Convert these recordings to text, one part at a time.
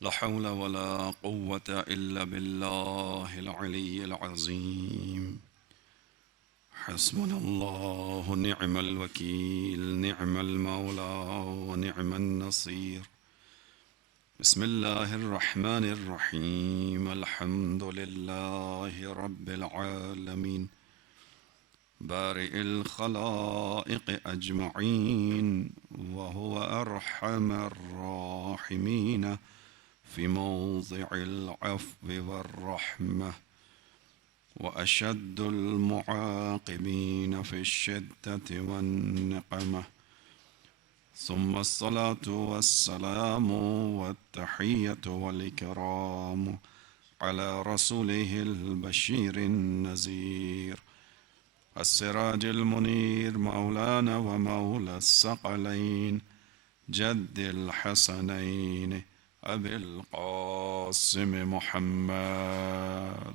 لا حول ولا قوة إلا بالله العلي العظيم. حسبنا الله نعم الوكيل، نعم المولى ونعم النصير. بسم الله الرحمن الرحيم. الحمد لله رب العالمين، بارئ الخلائق أجمعين، وهو أرحم الراحمين في موضع العفو والرحمة، وأشد المعاقبين في الشدة والنقمة. ثم الصلاة والسلام والتحية والإكرام على رسوله البشير النذير، السراج المنير، مولانا ومولى الثقلين، جد الحسنين أبي القاسم محمد،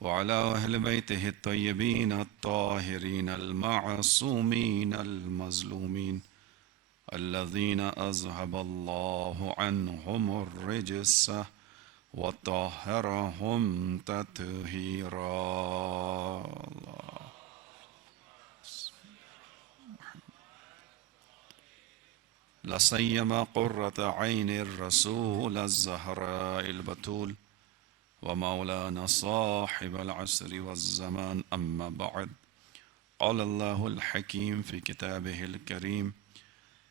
وعلى أهل بيته الطيبين الطاهرين المعصومين المظلومين، الذين أذهب الله عنهم الرجس وطهرهم تطهيرا. لسيما قرة عين الرسول الزهراء البتول ومولانا صاحب العصر والزمان. أما بعد، قال الله الحكيم في كتابه الكريم: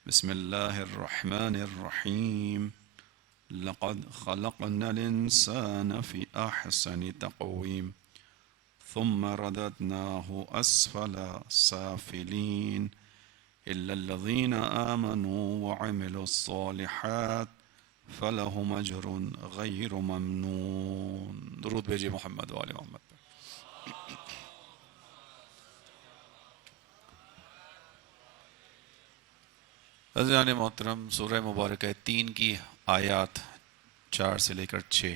بسم الله الرحمن الرحيم. لقد خلقنا الإنسان في أحسن تقويم ثم رددناه أسفل سافلين إلا الذين آمنوا وعملوا الصالحات فلهم أجر غير ممنون. درود بھیجئے محمد وآل محمد پر. عزیزان محترم، سورہ مبارکہ 3 کی آیات 4 سے لے کر 6،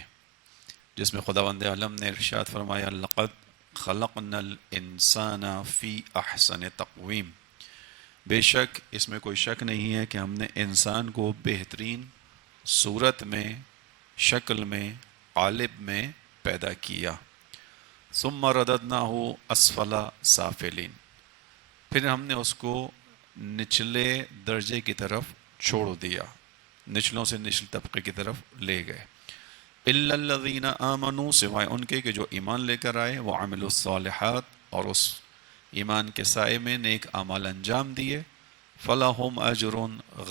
جس میں خداوند عالم نے ارشاد فرمایا: لقد خلقنا الانسان فی احسن تقویم. بے شک اس میں کوئی شک نہیں ہے کہ ہم نے انسان کو بہترین صورت میں، شکل میں، قالب میں پیدا کیا. ثم رددناہ اسفل سافلین، پھر ہم نے اس کو نچلے درجے کی طرف چھوڑ دیا، نچلوں سے نچل طبقے کی طرف لے گئے. الا الذین آمنوا، سوائے ان کے کہ جو ایمان لے کر آئے، وعملوا الصالحات، اور اس ایمان کے سائے میں نیک اعمال انجام دیے. فلہم اجر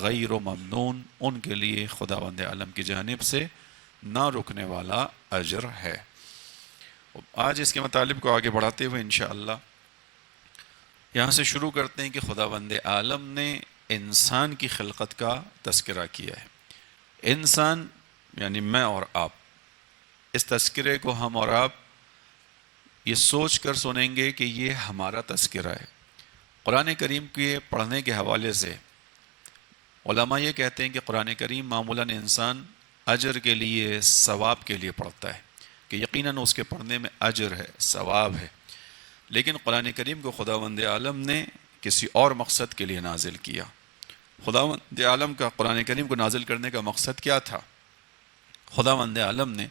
غیر ممنون، ان کے لیے خداوند عالم کی جانب سے نہ رکنے والا اجر ہے. آج اس کے مطالب کو آگے بڑھاتے ہوئے انشاءاللہ یہاں سے شروع کرتے ہیں کہ خداوند عالم نے انسان کی خلقت کا تذکرہ کیا ہے. انسان یعنی میں اور آپ، اس تذکرے کو ہم اور آپ یہ سوچ کر سنیں گے کہ یہ ہمارا تذکرہ ہے. قرآن کریم کے پڑھنے کے حوالے سے علماء یہ کہتے ہیں کہ قرآن کریم معمولاً انسان اجر کے لیے، ثواب کے لیے پڑھتا ہے، کہ یقیناً اس کے پڑھنے میں اجر ہے، ثواب ہے. لیکن قرآن کریم کو خداوند عالم نے کسی اور مقصد کے لیے نازل کیا. خداوند عالم کا قرآن کریم کو نازل کرنے کا مقصد کیا تھا؟ خداوند عالم نے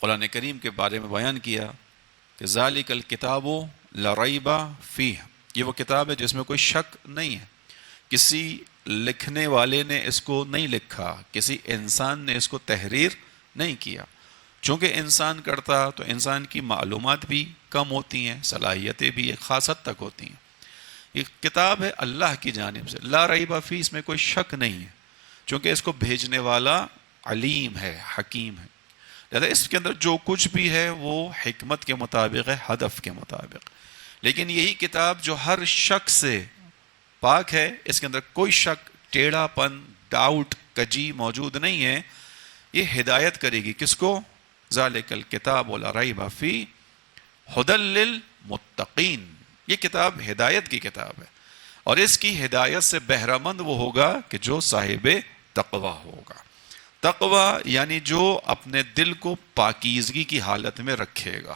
قرآن کریم کے بارے میں بیان کیا کہ ذالک الکتاب لا ریب فیہ، یہ وہ کتاب ہے جس میں کوئی شک نہیں ہے. کسی لکھنے والے نے اس کو نہیں لکھا، کسی انسان نے اس کو تحریر نہیں کیا. چونکہ انسان کرتا تو انسان کی معلومات بھی کم ہوتی ہیں، صلاحیتیں بھی ایک خاص حد تک ہوتی ہیں. یہ کتاب ہے اللہ کی جانب سے، لا ریب فیہ، اس میں کوئی شک نہیں ہے، چونکہ اس کو بھیجنے والا علیم ہے، حکیم ہے. لہذا اس کے اندر جو کچھ بھی ہے وہ حکمت کے مطابق ہے، ہدف کے مطابق. لیکن یہی کتاب جو ہر شک سے پاک ہے، اس کے اندر کوئی شک، ٹیڑھا پن، ڈاؤٹ، کجی موجود نہیں ہے. یہ ہدایت کرے گی کس کو؟ ذالک الکتاب لا ریب فیہ ھدی للمتقین. یہ کتاب ہدایت کی کتاب ہے، اور اس کی ہدایت سے بہرہ مند وہ ہوگا کہ جو صاحب تقوی ہوگا. تقوی یعنی جو اپنے دل کو پاکیزگی کی حالت میں رکھے گا.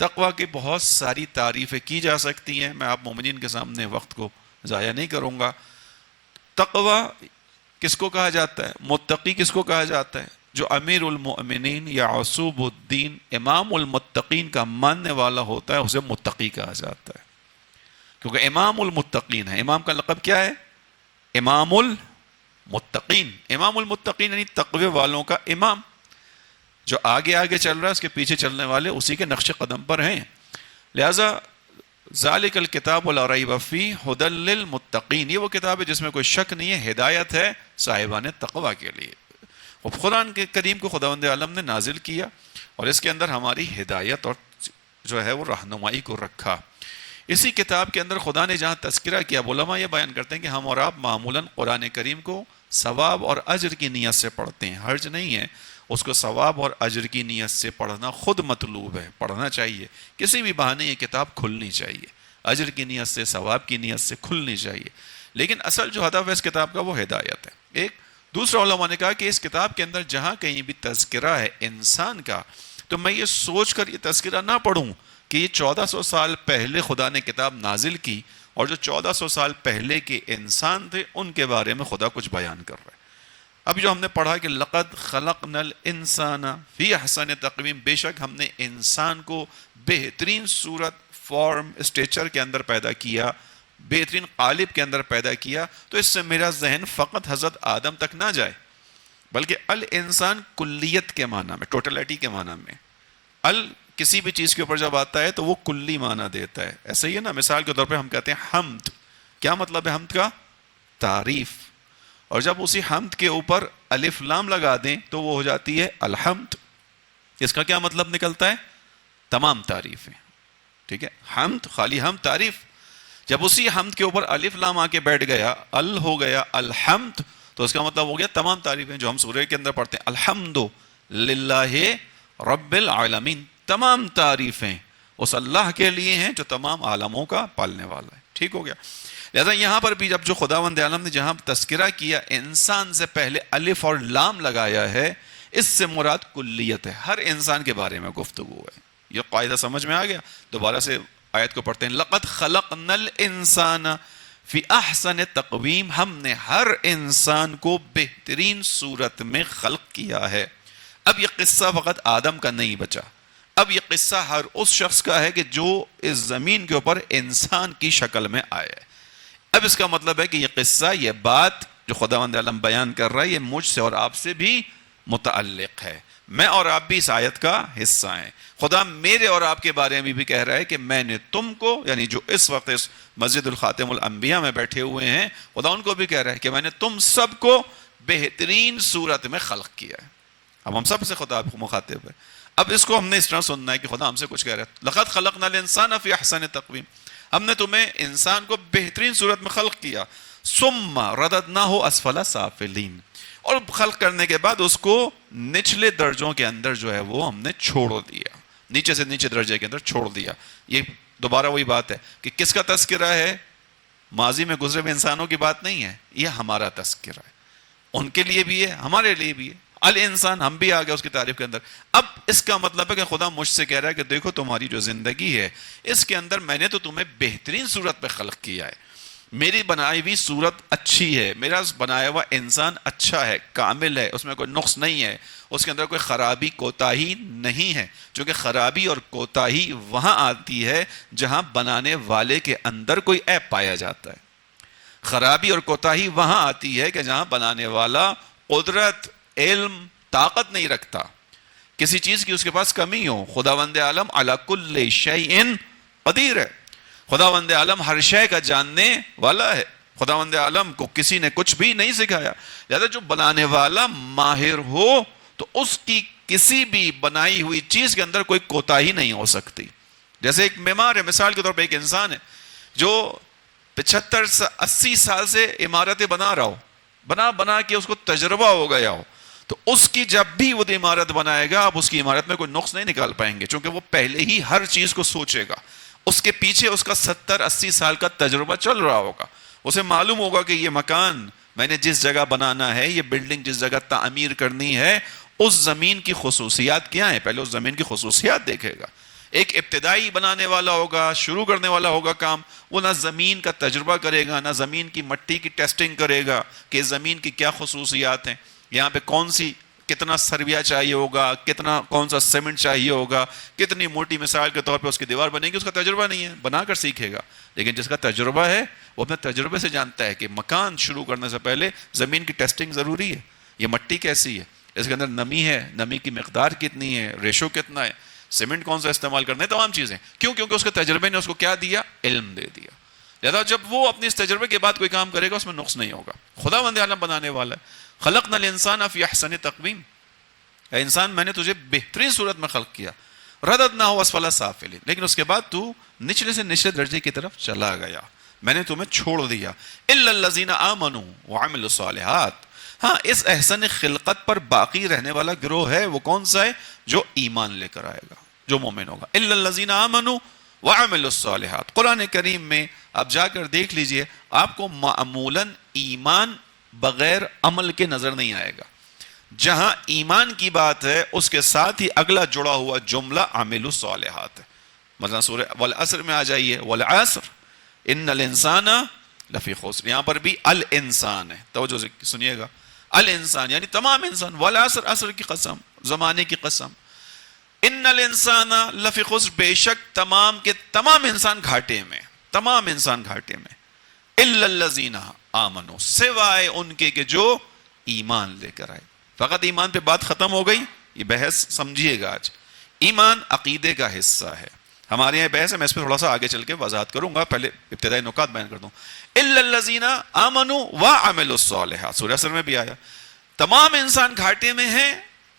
تقوی کی بہت ساری تعریفیں کی جا سکتی ہیں، میں آپ مومنین کے سامنے وقت کو ضائع نہیں کروں گا. تقوی کس کو کہا جاتا ہے؟ متقی کس کو کہا جاتا ہے؟ جو امیر المؤمنین یا عصوب الدین امام المتقین کا ماننے والا ہوتا ہے اسے متقی کہا جاتا ہے، کیونکہ امام المتقین ہے۔ امام کا لقب کیا ہے؟ امام المتقین۔ امام المتقین یعنی تقوی والوں کا امام، جو آگے آگے چل رہا ہے اس کے پیچھے چلنے والے اسی کے نقش قدم پر ہیں۔ لہذا ذالک الکتاب لا ریب فیہ ھدی للمتقین، یہ وہ کتاب ہے جس میں کوئی شک نہیں ہے، ہدایت ہے صاحبان تقوی کے لیے۔ اور قرآن کے کریم کو خداوند عالم نے نازل کیا اور اس کے اندر ہماری ہدایت اور جو ہے وہ رہنمائی کو رکھا۔ اسی کتاب کے اندر خدا نے جہاں تذکرہ کیا، علماء یہ بیان کرتے ہیں کہ ہم اور آپ معمولاً قرآن کریم کو ثواب اور اجر کی نیت سے پڑھتے ہیں، حرج نہیں ہے اس کو ثواب اور اجر کی نیت سے پڑھنا، خود مطلوب ہے، پڑھنا چاہیے، کسی بھی بہانے یہ کتاب کھلنی چاہیے، اجر کی نیت سے، ثواب کی نیت سے کھلنی چاہیے، لیکن اصل جو ہدف ہے اس کتاب کا وہ ہدایت ہے۔ ایک دوسرا علماء نے کہا کہ اس کتاب کے اندر جہاں کہیں بھی تذکرہ ہے انسان کا، تو میں یہ سوچ کر یہ تذکرہ نہ پڑھوں کہ یہ 1400 سال پہلے خدا نے کتاب نازل کی اور جو 1400 سال پہلے کے انسان تھے ان کے بارے میں خدا کچھ بیان کر رہا ہے۔ اب جو ہم نے پڑھا کہ لقد خلقنا الانسان فی احسن تقویم، بے شک ہم نے انسان کو بہترین صورت، فارم، اسٹیچر کے اندر پیدا کیا، بہترین قالب کے اندر پیدا کیا، تو اس سے میرا ذہن فقط حضرت آدم تک نہ جائے، بلکہ الانسان کلیت کے معنی میں، ٹوٹلٹی کے معنی میں۔ کسی بھی چیز کے اوپر جب آتا ہے تو وہ کلی معنی دیتا ہے، ایسا ہی ہے نا، مثال کے طور پہ ہم کہتے ہیں حمد، کیا مطلب ہے حمد کا؟ تعریف، اور جب اسی حمد کے اوپر الف لام لگا دیں تو وہ ہو جاتی ہے الحمد، اس کا کیا مطلب نکلتا ہے؟ تمام تعریفیں، ٹھیک ہے، حمد خالی حمد تعریف، جب اسی حمد کے اوپر الف لام آ کے بیٹھ گیا، ہو گیا الحمد، تو اس کا مطلب ہو گیا تمام تعریفیں، جو ہم سورہ کے اندر پڑھتے ہیں الحمد للہ رب العالمین، تمام تعریفیں اس اللہ کے لیے ہیں جو تمام عالموں کا پالنے والا ہے، ٹھیک ہو گیا۔ لہذا یہاں پر بھی جب جو خداوند عالم نے جہاں تذکرہ کیا انسان سے پہلے الف اور لام لگایا ہے، اس سے مراد کلیت ہے، ہر انسان کے بارے میں گفتگو ہے۔ یہ قاعدہ سمجھ میں آ گیا؟ دوبارہ سے آیت کو پڑھتے ہیں، لقد خلقنا الانسان فی احسن تقویم، ہم نے ہر انسان کو بہترین صورت میں خلق کیا ہے۔ اب یہ قصہ فقط آدم کا نہیں بچا، اب یہ قصہ ہر اس شخص کا ہے کہ جو اس زمین کے اوپر انسان کی شکل میں آیا ہے۔ اب اس کا مطلب ہے کہ یہ قصہ، یہ بات جو خداوند عالم بیان کر رہا ہے، یہ مجھ سے اور آپ سے بھی متعلق ہے، میں اور آپ بھی اس آیت کا حصہ ہیں۔ خدا میرے اور آپ کے بارے میں بھی کہہ رہا ہے کہ میں نے تم کو، یعنی جو اس وقت اس مسجد الخاتم الانبیاء میں بیٹھے ہوئے ہیں، خدا ان کو بھی کہہ رہا ہے کہ میں نے تم سب کو بہترین صورت میں خلق کیا ہے۔ اب ہم سب سے خدا مخاطب ہے، اب اس کو ہم نے اس طرح سننا ہے کہ خدا ہم سے کچھ کہہ رہا ہے، لقد خلقنا الانسان فی احسن تقویم، ہم نے تمہیں انسان کو بہترین صورت میں خلق کیا، ثم رددناہ اسفل سافلین، اور خلق کرنے کے بعد اس کو نچلے درجوں کے اندر جو ہے وہ ہم نے چھوڑ دیا، نیچے سے نیچے درجے کے اندر چھوڑ دیا۔ یہ دوبارہ وہی بات ہے کہ کس کا تذکرہ ہے؟ ماضی میں گزرے ہوئے انسانوں کی بات نہیں ہے، یہ ہمارا تذکرہ ہے، ان کے لیے بھی ہے، ہمارے لیے بھی ہے، الانسان، ہم بھی آ گئے اس کی تعریف کے اندر۔ اب اس کا مطلب ہے کہ خدا مجھ سے کہہ رہا ہے کہ دیکھو تمہاری جو زندگی ہے اس کے اندر میں نے تو تمہیں بہترین صورت پہ خلق کیا ہے، میری بنائی ہوئی صورت اچھی ہے، میرا بنایا ہوا انسان اچھا ہے، کامل ہے، اس میں کوئی نقص نہیں ہے، اس کے اندر کوئی خرابی کوتاہی نہیں ہے، چونکہ خرابی اور کوتاہی وہاں آتی ہے جہاں بنانے والے کے اندر کوئی عیب پایا جاتا ہے، خرابی اور کوتاہی وہاں آتی ہے کہ جہاں بنانے والا قدرت، علم، طاقت نہیں رکھتا، کسی چیز کی اس کے پاس کمی ہو۔ خداوند عالم علی کل شیء قدیر ہے، خداوند عالم ہر شے کا جاننے والا ہے، خداوند عالم کو کسی نے کچھ بھی نہیں سکھایا، لہذا جو بنانے والا ماہر ہو تو اس کی کسی بھی بنائی ہوئی چیز کے اندر کوئی کوتاہی نہیں ہو سکتی۔ جیسے ایک معمار ہے، مثال کے طور پہ ایک انسان ہے جو 75-80 سال سے عمارتیں بنا رہا ہو، بنا کے اس کو تجربہ ہو گیا ہو، تو اس کی جب بھی وہ عمارت بنائے گا، اب اس کی عمارت میں کوئی نقص نہیں نکال پائیں گے، چونکہ وہ پہلے ہی ہر چیز کو سوچے گا، اس کے پیچھے اس کا 70-80 سال کا تجربہ چل رہا ہوگا، اسے معلوم ہوگا کہ یہ مکان میں نے جس جگہ بنانا ہے، یہ بلڈنگ جس جگہ تعمیر کرنی ہے، اس زمین کی خصوصیات کیا ہیں، پہلے اس زمین کی خصوصیات دیکھے گا، ایک ابتدائی بنانے والا ہوگا، شروع کرنے والا ہوگا کام، وہ نہ زمین کا تجربہ کرے گا، نہ زمین کی مٹی کی ٹیسٹنگ کرے گا کہ زمین کی کیا خصوصیات ہیں، یہاں پہ کون سی کتنا سرویا چاہیے ہوگا، کتنا کون سا سیمنٹ چاہیے ہوگا، کتنی موٹی مثال کے طور پہ اس کی دیوار بنے گی، اس کا تجربہ نہیں ہے، بنا کر سیکھے گا۔ لیکن جس کا تجربہ ہے وہ اپنے تجربے سے جانتا ہے کہ مکان شروع کرنے سے پہلے زمین کی ٹیسٹنگ ضروری ہے، یہ مٹی کیسی ہے، اس کے اندر نمی ہے، نمی کی مقدار کتنی ہے، ریشو کتنا ہے، سیمنٹ کون سا استعمال کرنا ہے، تمام چیزیں۔ کیوں؟ کیونکہ اس کے تجربے نے اس کو کیا دیا؟ علم دے دیا۔ لہذا جب وہ اپنے اس تجربے کے بعد کوئی کام کرے گا اس میں نقص نہیں ہوگا۔ خداوند عالم بنانے والا ہے۔ خلقنا الانسان فی احسن تقویم، اے انسان میں نے تجھے بہترین صورت میں خلق کیا، رددناہ اسفل سافلین، لیکن اس کے بعد تو نچلے سے نچلے درجے کی طرف چلا گیا، میں نے تمہیں چھوڑ دیا۔ الا الذین آمنوا وعملوا الصالحات، ہاں اس احسن خلقت پر باقی رہنے والا گروہ ہے، وہ کون سا ہے؟ جو ایمان لے کر آئے گا، جو مومن ہوگا۔ الا الذین آمنوا وعملوا الصالحات، قرآن کریم میں آپ جا کر دیکھ لیجئے، آپ کو معمولاً ایمان بغیر عمل کے نظر نہیں آئے گا۔ جہاں ایمان کی بات ہے اس کے ساتھ ہی اگلا جڑا ہوا جملہ عامل الصالحات ہے۔ مثلا سورہ والعصر میں آ جائیے، والعصر ان الانسان لفی خسر، یہاں پر بھی الانسان ہے، توجہ سے سنیے گا، الانسان یعنی تمام انسان، والعصر عصر کی قسم، زمانے کی قسم، ان الانسان لفی خسر، بے شک تمام کے تمام انسان گھاٹے میں، تمام انسان گھاٹے میں، الا الذین آمنوا، سوائے ان کے کہ جو ایمان لے کر آئے۔ فقط ایمان پہ بات ختم ہو گئی، یہ بحث سمجھیے گا آج، ایمان عقیدے کا حصہ ہے۔ ہمارے یہاں بحث ہے، میں اس پہ تھوڑا سا آگے چل کے وضاحت کروں گا، پہلے ابتدائی نکات بیان کر دوں۔ الا الذین آمنوا وعملوا الصالحات، سورہ اثر میں بھی آیا، تمام انسان گھاٹے میں ہیں،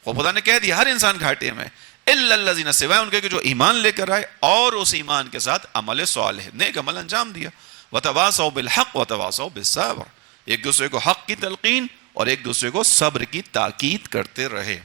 خدا نے کہہ دیا ہر انسان گھاٹے میں، الا الذین، سوائے ان کے کہ جو ایمان لے کر آئے اور اس ایمان کے ساتھ عمل صالح، نیک عمل انجام دیا، وتواصوا بالحق وتواصوا بالصبر، ایک دوسرے کو حق کی تلقین اور ایک دوسرے کو صبر کی تاکید کرتے رہے۔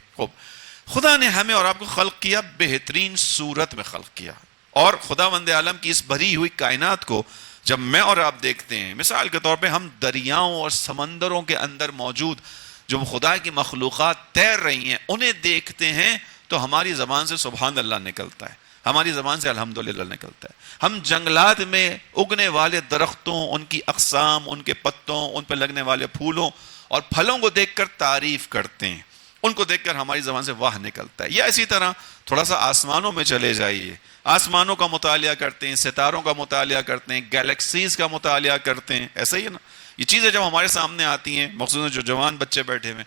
خدا نے ہمیں اور آپ کو خلق کیا، بہترین صورت میں خلق کیا، اور خداوند عالم کی اس بھری ہوئی کائنات کو جب میں اور آپ دیکھتے ہیں، مثال کے طور پہ ہم دریاؤں اور سمندروں کے اندر موجود جو خدا کی مخلوقات تیر رہی ہیں انہیں دیکھتے ہیں تو ہماری زبان سے سبحان اللہ نکلتا ہے، ہماری زبان سے الحمدللہ نکلتا ہے۔ ہم جنگلات میں اگنے والے درختوں، ان کی اقسام، ان کے پتوں، ان پہ لگنے والے پھولوں اور پھلوں کو دیکھ کر تعریف کرتے ہیں، ان کو دیکھ کر ہماری زبان سے واہ نکلتا ہے۔ یا اسی طرح تھوڑا سا آسمانوں میں چلے جائیے، آسمانوں کا مطالعہ کرتے ہیں، ستاروں کا مطالعہ کرتے ہیں، گیلیکسیز کا مطالعہ کرتے ہیں، ایسا ہی ہے نا؟ یہ چیزیں جب ہمارے سامنے آتی ہیں، مخصوصاً جو جوان بچے بیٹھے ہوئے،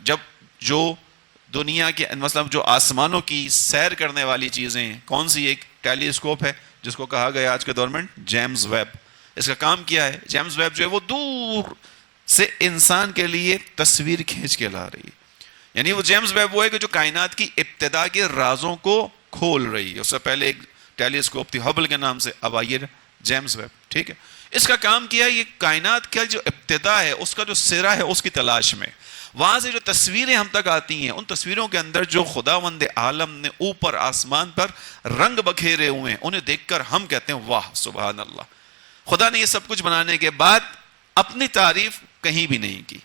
جب جو دنیا کے مطلب جو آسمانوں کی سیر کرنے والی چیزیں، کون سی ایک ٹیلی اسکوپ ہے جس کو کہا گیا آج کے دور میں جیمز ویب، اس کا کام کیا ہے؟ جیمز ویب جو ہے وہ دور سے انسان کے لیے تصویر کھینچ کے لا رہی ہے، یعنی وہ جیمز ویب وہ ہے کہ جو کائنات کی ابتدا کے رازوں کو کھول رہی ہے۔ اس سے پہلے ایک ٹیلی اسکوپ تھی ہبل کے نام سے، اب آئیے جیمز ویب، ٹھیک ہے؟ اس کا کام کیا ہے؟ یہ کائنات کا جو ابتدا ہے، اس کا جو سرا ہے، اس کی تلاش میں وہاں سے جو تصویریں ہم تک آتی ہیں، ان تصویروں کے اندر جو خداوند عالم نے اوپر آسمان پر رنگ بکھیرے ہوئے ہیں، انہیں دیکھ کر ہم کہتے ہیں واہ سبحان اللہ۔ خدا نے یہ سب کچھ بنانے کے بعد اپنی تعریف کہیں بھی نہیں کی۔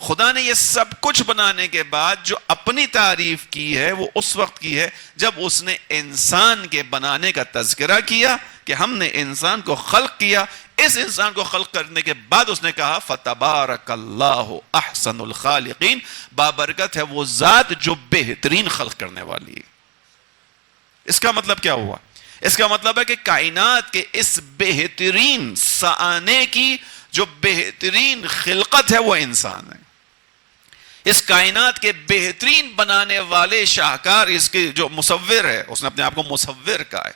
خدا نے یہ سب کچھ بنانے کے بعد جو اپنی تعریف کی ہے وہ اس وقت کی ہے جب اس نے انسان کے بنانے کا تذکرہ کیا کہ ہم نے انسان کو خلق کیا۔ اس انسان کو خلق کرنے کے بعد اس نے کہا فَتَبَارَكَ اللَّهُ أَحْسَنُ الْخَالِقِينَ، بابرکت ہے وہ ذات جو بہترین خلق کرنے والی ہے۔ اس کا مطلب کیا ہوا؟ اس کا مطلب ہے کہ کائنات کے اس بہترین سآنے کی جو بہترین خلقت ہے وہ انسان ہے۔ اس کائنات کے بہترین بنانے والے شاہکار، اس کے جو مصور ہے، اس نے اپنے آپ کو مصور کہا ہے،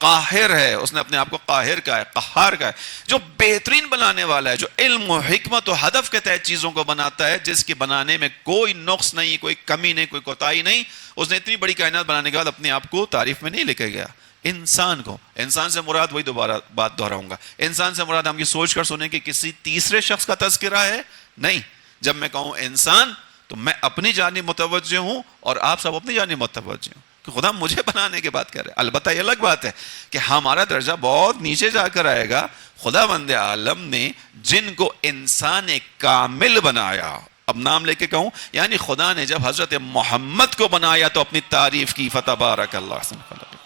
قاہر ہے، اس نے اپنے آپ کو قاہر کہا ہے، قہار کہا ہے، جو بہترین بنانے والا ہے، جو علم و حکمت و ہدف کے تحت چیزوں کو بناتا ہے، جس کے بنانے میں کوئی نقص نہیں، کوئی کمی نہیں، کوئی کوتاہی نہیں۔ اس نے اتنی بڑی کائنات بنانے کے بعد اپنے آپ کو تعریف میں نہیں لے کے گیا، انسان کو۔ انسان سے مراد، وہی دوبارہ بات دہراؤں گا، انسان سے مراد ہم یہ سوچ کر سنیں کہ کسی تیسرے شخص کا تذکرہ ہے؟ نہیں۔ جب میں کہوں انسان تو میں اپنی جانب متوجہ ہوں اور آپ سب اپنی جانب متوجہ ہوں کہ خدا مجھے بنانے کے بعد کہہ رہے۔ البتہ یہ الگ بات ہے کہ ہمارا درجہ بہت نیچے جا کر آئے گا۔ خداوند عالم نے جن کو انسان کامل بنایا، اب نام لے کے کہوں، یعنی خدا نے جب حضرت محمد کو بنایا تو اپنی تعریف کی، فتبارک اللہ احسن الخالقین۔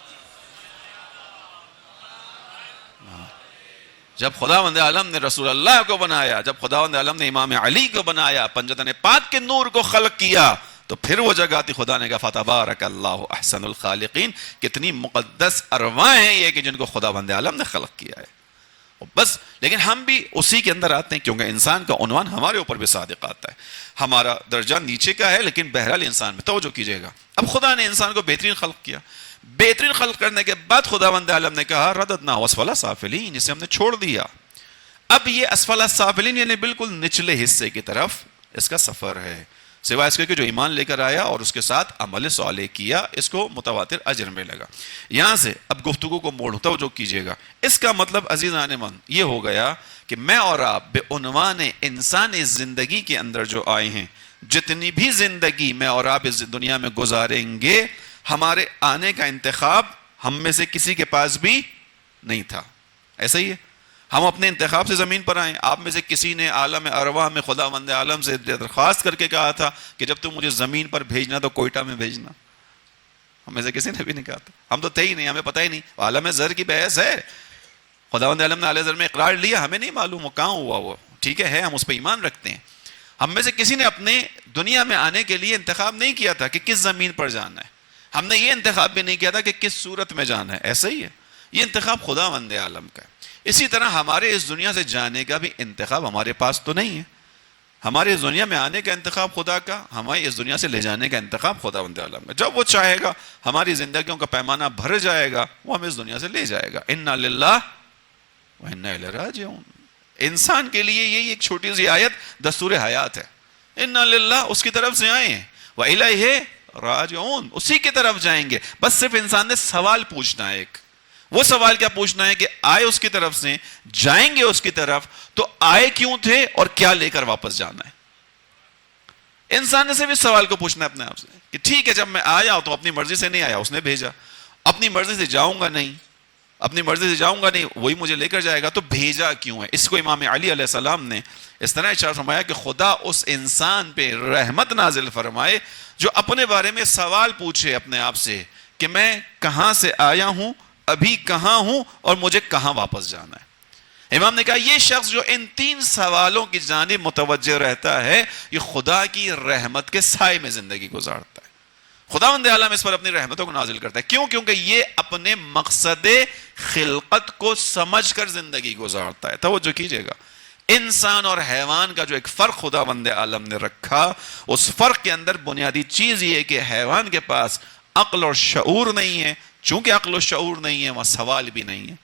جب خداوند عالم نے رسول اللہ کو بنایا، جب خداوند عالم نے امام علی کو بنایا، پنجتن پاک کے نور کو خلق کیا، تو پھر وہ جگہ تھی خدا نے کہا فتبارک اللہ احسن الخالقین. کتنی مقدس ارواح ہیں یہ کہ جن کو خداوند عالم نے خلق کیا ہے. بس لیکن ہم بھی اسی کے اندر آتے ہیں، کیونکہ انسان کا عنوان ہمارے اوپر بھی صادق آتا ہے. ہمارا درجہ نیچے کا ہے، لیکن بہرحال انسان میں توجہ کیجئے گا. اب خدا نے انسان کو بہترین خلق کیا. بہترین خلق کرنے کے بعد خداوند عالم نے کہا رددنا اسفل سافلین، جسے ہم نے چھوڑ دیا. اب یہ اسفل سافلین یعنی بالکل نچلے حصے کی طرف اس کا سفر ہے، سوائے اس کے کہ جو ایمان لے کر آیا اور اس کے ساتھ عمل صالح کیا، اس کو متواتر اجر میں لگا. یہاں سے اب گفتگو کو موڑ توجہ کیجئے گا. اس کا مطلب عزیزان من یہ ہو گیا کہ میں اور آپ بے عنوان انسانی زندگی کے اندر جو آئے ہیں، جتنی بھی زندگی میں اور آپ اس دنیا میں گزاریں گے، ہمارے آنے کا انتخاب ہم میں سے کسی کے پاس بھی نہیں تھا. ایسا ہی ہے، ہم اپنے انتخاب سے زمین پر آئیں. آپ میں سے کسی نے عالم ارواح میں خداوند عالم سے درخواست کر کے کہا تھا کہ جب تم مجھے زمین پر بھیجنا تو کوئٹہ میں بھیجنا؟ ہم میں سے کسی نے بھی نہیں کہا تھا. ہم تو تھے ہی نہیں، ہمیں پتہ ہی نہیں. عالم زر کی بحث ہے، خداوند عالم نے عالم زر میں اقرار لیا، ہمیں نہیں معلوم وہ کہاں ہوا. وہ ٹھیک ہے، ہم اس پہ ایمان رکھتے ہیں. ہم میں سے کسی نے اپنے دنیا میں آنے کے لیے انتخاب نہیں کیا تھا کہ کس زمین پر جانا ہے. ہم نے یہ انتخاب بھی نہیں کیا تھا کہ کس صورت میں جانا ہے. ایسا ہی ہے، یہ انتخاب خداوند عالم کا ہے. اسی طرح ہمارے اس دنیا سے جانے کا بھی انتخاب ہمارے پاس تو نہیں ہے. ہمارے اس دنیا میں آنے کا انتخاب خدا کا، ہمیں اس دنیا سے لے جانے کا انتخاب خداوند عالم کا. جب وہ چاہے گا، ہماری زندگیوں کا پیمانہ بھر جائے گا، وہ ہمیں اس دنیا سے لے جائے گا. انا للہ و انا الیہ راجعون. انسان کے لیے یہی ایک چھوٹی سی آیت دستور حیات ہے. انا للہ، اس کی طرف سے آئے ہیں، و الیہ راجعون، اسی کی طرف جائیں گے. بس صرف انسان نے سوال پوچھنا ہے. ایک وہ سوال کیا پوچھنا ہے کہ آئے اس کی طرف سے، جائیں گے اس کی طرف، تو آئے کیوں تھے اور کیا لے کر واپس جانا ہے. انسان نے صرف اس سوال کو پوچھنا ہے اپنے آپ سے کہ ٹھیک ہے، جب میں آیا تو اپنی مرضی سے نہیں آیا، اس نے بھیجا. اپنی مرضی سے جاؤں گا نہیں، اپنی مرضی سے جاؤں گا نہیں، وہی مجھے لے کر جائے گا، تو بھیجا کیوں ہے. اس کو امام علی علیہ السلام نے اس طرح اشارہ فرمایا کہ خدا اس انسان پہ رحمت نازل فرمائے جو اپنے بارے میں سوال پوچھے اپنے آپ سے کہ میں کہاں سے آیا ہوں، ابھی کہاں ہوں، اور مجھے کہاں واپس جانا ہے. امام نے کہا یہ شخص جو ان تین سوالوں کی جانب متوجہ رہتا ہے، یہ خدا کی رحمت کے سائے میں زندگی گزارتا ہے. خداوند عالم اس پر اپنی رحمتوں کو نازل کرتا ہے. کیوں؟ کیونکہ یہ اپنے مقصد خلقت کو سمجھ کر زندگی گزارتا ہے. توجہ کیجئے گا، انسان اور حیوان کا جو ایک فرق خداوند عالم نے رکھا، اس فرق کے اندر بنیادی چیز یہ ہے کہ حیوان کے پاس عقل اور شعور نہیں ہے. چونکہ عقل و شعور نہیں ہے، وہاں سوال بھی نہیں ہے.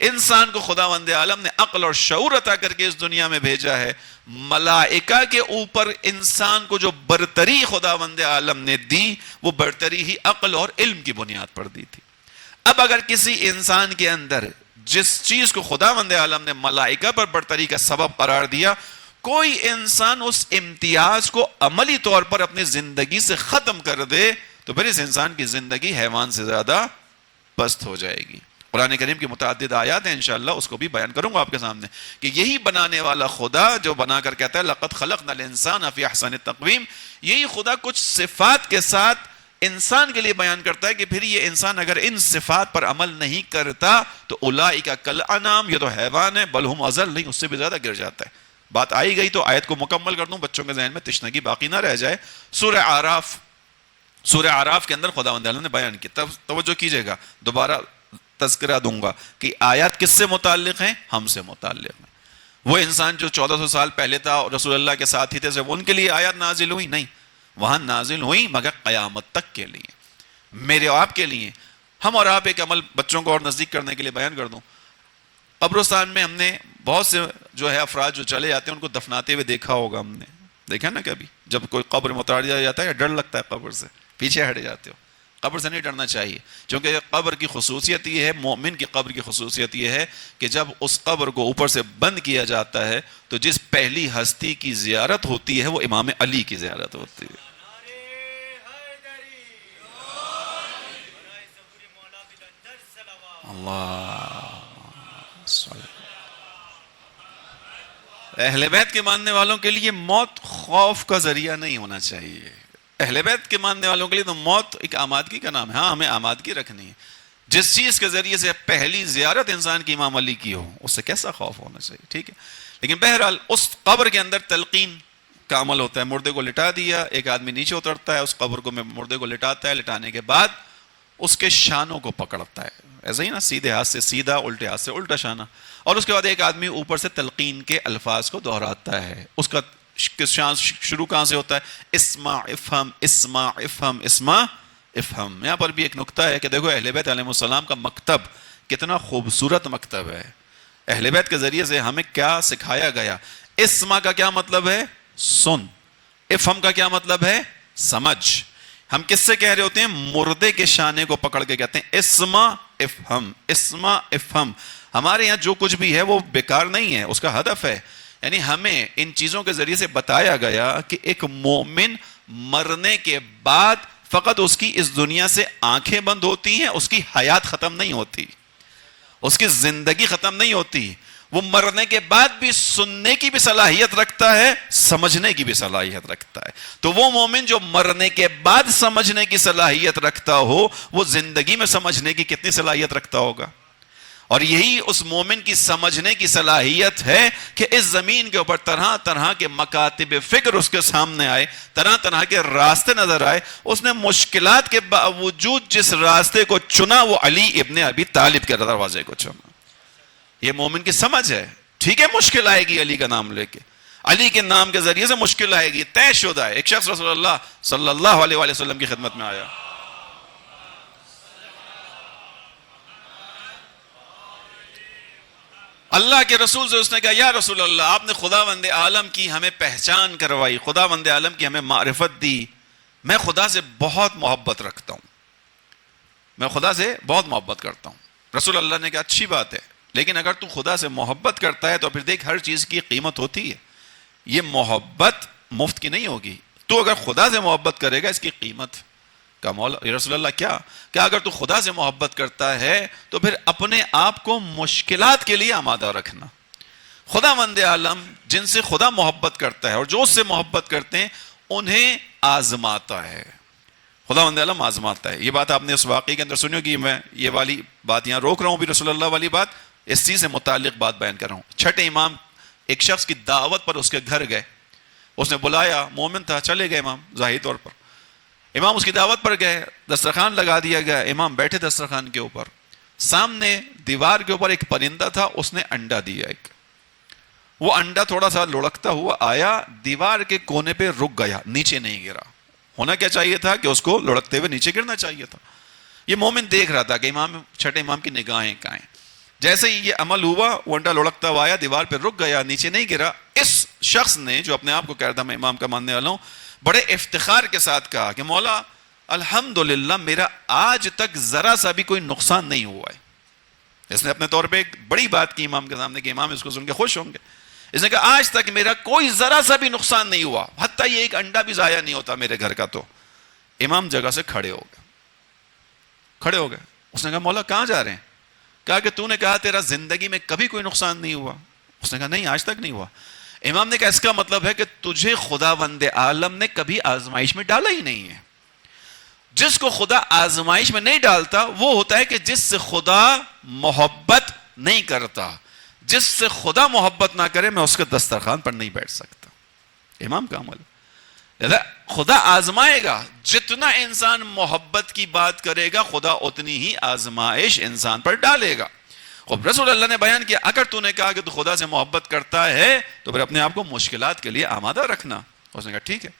انسان کو خداوند عالم نے عقل اور شعور عطا کر کے اس دنیا میں بھیجا ہے. ملائکہ کے اوپر انسان کو جو برتری خداوند عالم نے دی، وہ برتری ہی عقل اور علم کی بنیاد پر دی تھی. اب اگر کسی انسان کے اندر جس چیز کو خداوند عالم نے ملائکہ پر برتری کا سبب قرار دیا، کوئی انسان اس امتیاز کو عملی طور پر اپنی زندگی سے ختم کر دے، تو پھر اس انسان کی زندگی حیوان سے زیادہ پست ہو جائے گی. قرآن کریم کی متعدد آیات ہیں، انشاءاللہ اس کو بھی بیان کروں گا آپ کے سامنے، کہ یہی بنانے والا خدا جو بنا کر کہتا ہے لَقَدْ خَلَقْنَا الْإِنسَانَ فِي أَحْسَنِ تَقْوِيمٍ، یہی خدا کچھ صفات کے ساتھ انسان کے لیے بیان کرتا ہے کہ پھر یہ انسان اگر ان صفات پر عمل نہیں کرتا تو اولئک کالانعام، یہ تو حیوان ہے، بل ہم اضل، نہیں اس سے بھی زیادہ گر جاتا ہے. بات آئی گئی تو آیت کو مکمل کر دوں، بچوں کے ذہن میں تشنگی باقی نہ رہ جائے. سورہ اعراف کے اندر خداوند عالم نے بیان کیا. توجہ کیجئے گا، دوبارہ تذکرہ دوں گا کہ آیات کس سے متعلق ہیں؟ ہم سے متعلق ہیں. وہ انسان جو 1400 سال پہلے تھا اور رسول اللہ کے ساتھ ہی تھے، جب ان کے لیے آیات نازل ہوئی؟ نہیں، وہاں نازل ہوئی مگر قیامت تک کے لیے، میرے اور آپ کے لیے. ہم اور آپ ایک عمل بچوں کو اور نزدیک کرنے کے لیے بیان کر دوں. قبرستان میں ہم نے بہت سے جو ہے افراد جو چلے جاتے ہیں ان کو دفناتے ہوئے دیکھا ہوگا. ہم نے دیکھا نا کبھی جب کوئی قبر میں اتار دیا جاتا ہے، ڈر لگتا ہے قبر سے، پیچھے ہٹ جاتے ہو. قبر سے نہیں ڈرنا چاہیے، کیونکہ قبر کی خصوصیت یہ ہے، مومن کی قبر کی خصوصیت یہ ہے کہ جب اس قبر کو اوپر سے بند کیا جاتا ہے تو جس پہلی ہستی کی زیارت ہوتی ہے وہ امام علی کی زیارت ہوتی ہے. اللہ، اہل بیت کے ماننے والوں کے لیے موت خوف کا ذریعہ نہیں ہونا چاہیے. اہل بیت کے ماننے والوں کے لیے تو موت ایک آمادگی کا نام ہے. ہاں، ہمیں آمادگی رکھنی ہے. جس چیز کے ذریعے سے پہلی زیارت انسان کی امام علی کی ہو، اس سے کیسا خوف ہونا چاہیے، ٹھیک ہے. لیکن بہرحال اس قبر کے اندر تلقین کا عمل ہوتا ہے. مردے کو لٹا دیا، ایک آدمی نیچے اترتا ہے، اس قبر کو مردے کو لٹاتا ہے، لٹانے کے بعد اس کے شانوں کو پکڑتا ہے، ایسا ہی نا، سیدھے ہاتھ سے سیدھا، الٹے ہاتھ سے الٹا شانہ، اور اس کے بعد ایک آدمی اوپر سے تلقین کے الفاظ کو دہراتا ہے. اس کا شان شروع کہاں سے ہوتا ہے؟ اسمع افہم اسمع افہم اسمع افہم. یہاں پر بھی ایک نقطہ ہے کہ دیکھو اہل بیت علیہ السلام کا مکتب کتنا خوبصورت مکتب ہے. اہل بیت کے ذریعے سے ہمیں کیا سکھایا گیا. اسمع کا کیا مطلب ہے؟ سن. افہم کا کیا مطلب ہے؟ سمجھ. ہم کس سے کہہ رہے ہوتے ہیں؟ مردے کے شانے کو پکڑ کے کہتے ہیں اسمع افہم اسمع افہم. ہمارے یہاں جو کچھ بھی ہے وہ بیکار نہیں ہے، اس کا ہدف ہے. یعنی ہمیں ان چیزوں کے ذریعے سے بتایا گیا کہ ایک مومن مرنے کے بعد فقط اس کی اس دنیا سے آنکھیں بند ہوتی ہیں، اس کی حیات ختم نہیں ہوتی، اس کی زندگی ختم نہیں ہوتی. وہ مرنے کے بعد بھی سننے کی بھی صلاحیت رکھتا ہے، سمجھنے کی بھی صلاحیت رکھتا ہے. تو وہ مومن جو مرنے کے بعد سمجھنے کی صلاحیت رکھتا ہو، وہ زندگی میں سمجھنے کی کتنی صلاحیت رکھتا ہوگا. اور یہی اس مومن کی سمجھنے کی صلاحیت ہے کہ اس زمین کے اوپر طرح طرح کے مکاتب فکر اس کے سامنے آئے، طرح طرح کے راستے نظر آئے. اس نے مشکلات کے باوجود جس راستے کو چنا وہ علی ابن ابی طالب کے دروازے کو چنا. یہ مومن کی سمجھ ہے. ٹھیک ہے مشکل آئے گی علی کا نام لے کے، علی کے نام کے ذریعے سے مشکل آئے گی، طے شدہ ہے. ایک شخص رسول اللہ صلی اللہ علیہ وآلہ وسلم کی خدمت میں آیا. اللہ کے رسول سے اس نے کہا یا رسول اللہ، آپ نے خداوند عالم کی ہمیں پہچان کروائی، خداوند عالم کی ہمیں معرفت دی. میں خدا سے بہت محبت رکھتا ہوں، میں خدا سے بہت محبت کرتا ہوں. رسول اللہ نے کہا اچھی بات ہے، لیکن اگر تو خدا سے محبت کرتا ہے تو پھر دیکھ ہر چیز کی قیمت ہوتی ہے. یہ محبت مفت کی نہیں ہوگی. تو اگر خدا سے محبت کرے گا اس کی قیمت کا مولا. رسول اللہ کیا کہ اگر تو خدا سے محبت کرتا ہے تو پھر اپنے آپ کو مشکلات کے لیے آمادہ رکھنا. خداوند عالم جن سے خدا محبت کرتا ہے اور جو اس سے محبت کرتے ہیں انہیں آزماتا ہے. خداوند عالم آزماتا ہے. یہ بات آپ نے اس واقعے کے اندر سنی ہوگی. میں یہ والی بات یہاں روک رہا ہوں بھی، رسول اللہ والی بات، اس چیز سے متعلق بات بیان کر رہا ہوں. چھٹے امام ایک شخص کی دعوت پر اس کے گھر گئے. اس نے بلایا، مومن تھا، چلے گئے امام ظاہری طور پر. امام اس کی دعوت پر گئے، دسترخوان لگا دیا گیا، امام بیٹھے دسترخوان کے اوپر. سامنے دیوار کے اوپر ایک پرندہ تھا، اس نے انڈا دیا. ایک وہ انڈا تھوڑا سا لڑکتا ہوا آیا، دیوار کے کونے پہ رک گیا، نیچے نہیں گرا. ہونا کیا چاہیے تھا کہ اس کو لڑکتے ہوئے نیچے گرنا چاہیے تھا. یہ مومن دیکھ رہا تھا کہ امام چھٹے امام کی نگاہیں کہاں ہیں. جیسے ہی یہ عمل ہوا، وہ انڈا لڑکتا ہوا آیا، دیوار پہ رک گیا، نیچے نہیں گرا. اس شخص نے جو اپنے آپ کو کہہ رہا تھا میں امام کا ماننے والا ہوں، بڑے افتخار کے ساتھ کہا کہ مولا الحمدللہ میرا آج تک ذرا سا بھی کوئی نقصان نہیں ہوا ہے. اس نے اپنے طور پہ ایک بڑی بات کی امام کے سامنے کہ امام اس کو سن کے خوش ہوں گے. اس نے کہا آج تک میرا کوئی ذرا سا بھی نقصان نہیں ہوا، حتیٰ یہ ایک انڈا بھی ضائع نہیں ہوتا میرے گھر کا. تو امام جگہ سے کھڑے ہو گئے. اس نے کہا مولا کہاں جا رہے ہیں؟ کہا کہ تو نے کہا تیرا زندگی میں کبھی کوئی نقصان نہیں ہوا. اس نے کہا نہیں آج تک نہیں ہوا. امام نے کہا اس کا مطلب ہے کہ تجھے خداوند عالم نے کبھی آزمائش میں ڈالا ہی نہیں ہے. جس کو خدا آزمائش میں نہیں ڈالتا وہ ہوتا ہے کہ جس سے خدا محبت نہیں کرتا. جس سے خدا محبت نہ کرے میں اس کے دسترخوان پر نہیں بیٹھ سکتا. امام کا عمل خدا آزمائے گا. جتنا انسان محبت کی بات کرے گا خدا اتنی ہی آزمائش انسان پر ڈالے گا. اور رسول اللہ نے بیان کیا اگر تو نے کہا کہ تو خدا سے محبت کرتا ہے تو پھر اپنے آپ کو مشکلات کے لیے آمادہ رکھنا. اس نے کہا ٹھیک ہے.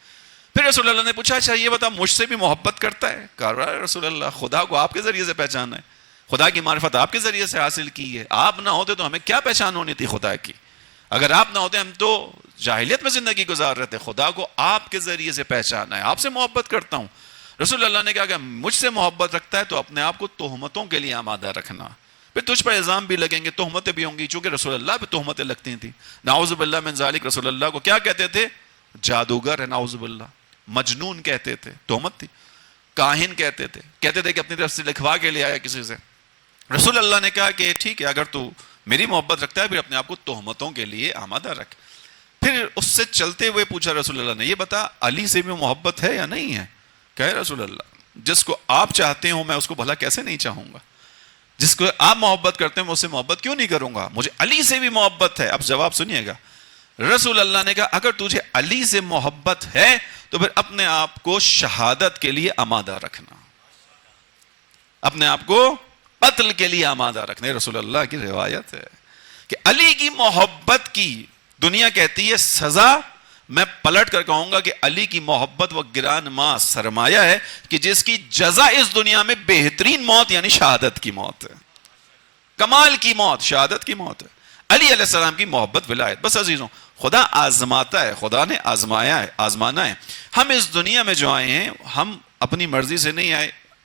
پھر رسول اللہ نے پوچھا اچھا یہ بتا مجھ سے بھی محبت کرتا ہے؟ کہا رسول اللہ خدا کو آپ کے ذریعے سے پہچانا ہے، خدا کی معرفت آپ کے ذریعے سے حاصل کی ہے. آپ نہ ہوتے تو ہمیں کیا پہچان ہونی تھی خدا کی؟ اگر آپ نہ ہوتے ہم تو جاہلیت میں زندگی گزار رہے تھے. خدا کو آپ کے ذریعے سے پہچانا ہے، آپ سے محبت کرتا ہوں. رسول اللہ نے کہا کہ مجھ سے محبت رکھتا ہے تو اپنے آپ کو تہمتوں کے لیے آمادہ رکھنا. پھر تجھ پر الزام بھی لگیں گے، تہمتیں بھی ہوں گی، چونکہ رسول اللہ پہ تہمتیں لگتی تھیں. نعوذ باللہ من ذالک. رسول اللہ کو کیا کہتے تھے؟ جادوگر ہے، نعوذ باللہ. مجنون کہتے تھے، تہمت تھی. کاہن کہتے تھے کہ اپنی طرف سے لکھوا کے لے آیا کسی سے. رسول اللہ نے کہا کہ ٹھیک ہے اگر تو میری محبت رکھتا ہے پھر اپنے آپ کو تہمتوں کے لیے آمادہ رکھ. پھر اس سے چلتے ہوئے پوچھا رسول اللہ نے یہ بتا علی سے بھی محبت ہے یا نہیں ہے؟ کہے رسول اللہ جس کو آپ چاہتے ہو میں اس کو بھلا کیسے نہیں چاہوں گا. جس کو آپ محبت کرتے ہیں میں اس سے محبت کیوں نہیں کروں گا؟ مجھے علی سے بھی محبت ہے. اب جواب سنیے گا. رسول اللہ نے کہا اگر تجھے علی سے محبت ہے تو پھر اپنے آپ کو شہادت کے لیے آمادہ رکھنا, اپنے آپ کو قتل کے لیے آمادہ رکھنا. رسول اللہ کی روایت ہے کہ علی کی محبت کی دنیا کہتی ہے سزا, میں پلٹ کر کہوں گا کہ علی کی محبت وہ گران ماں سرمایہ ہے کہ جس کی جزا اس دنیا میں بہترین موت یعنی شہادت کی موت ہے, کمال کی موت شہادت کی موت ہے. علی علیہ السلام کی محبت ولایت. بس عزیزوں, خدا آزماتا ہے, خدا نے آزمایا ہے, آزمانا ہے. ہم اس دنیا میں جو آئے ہیں ہم اپنی مرضی سے نہیں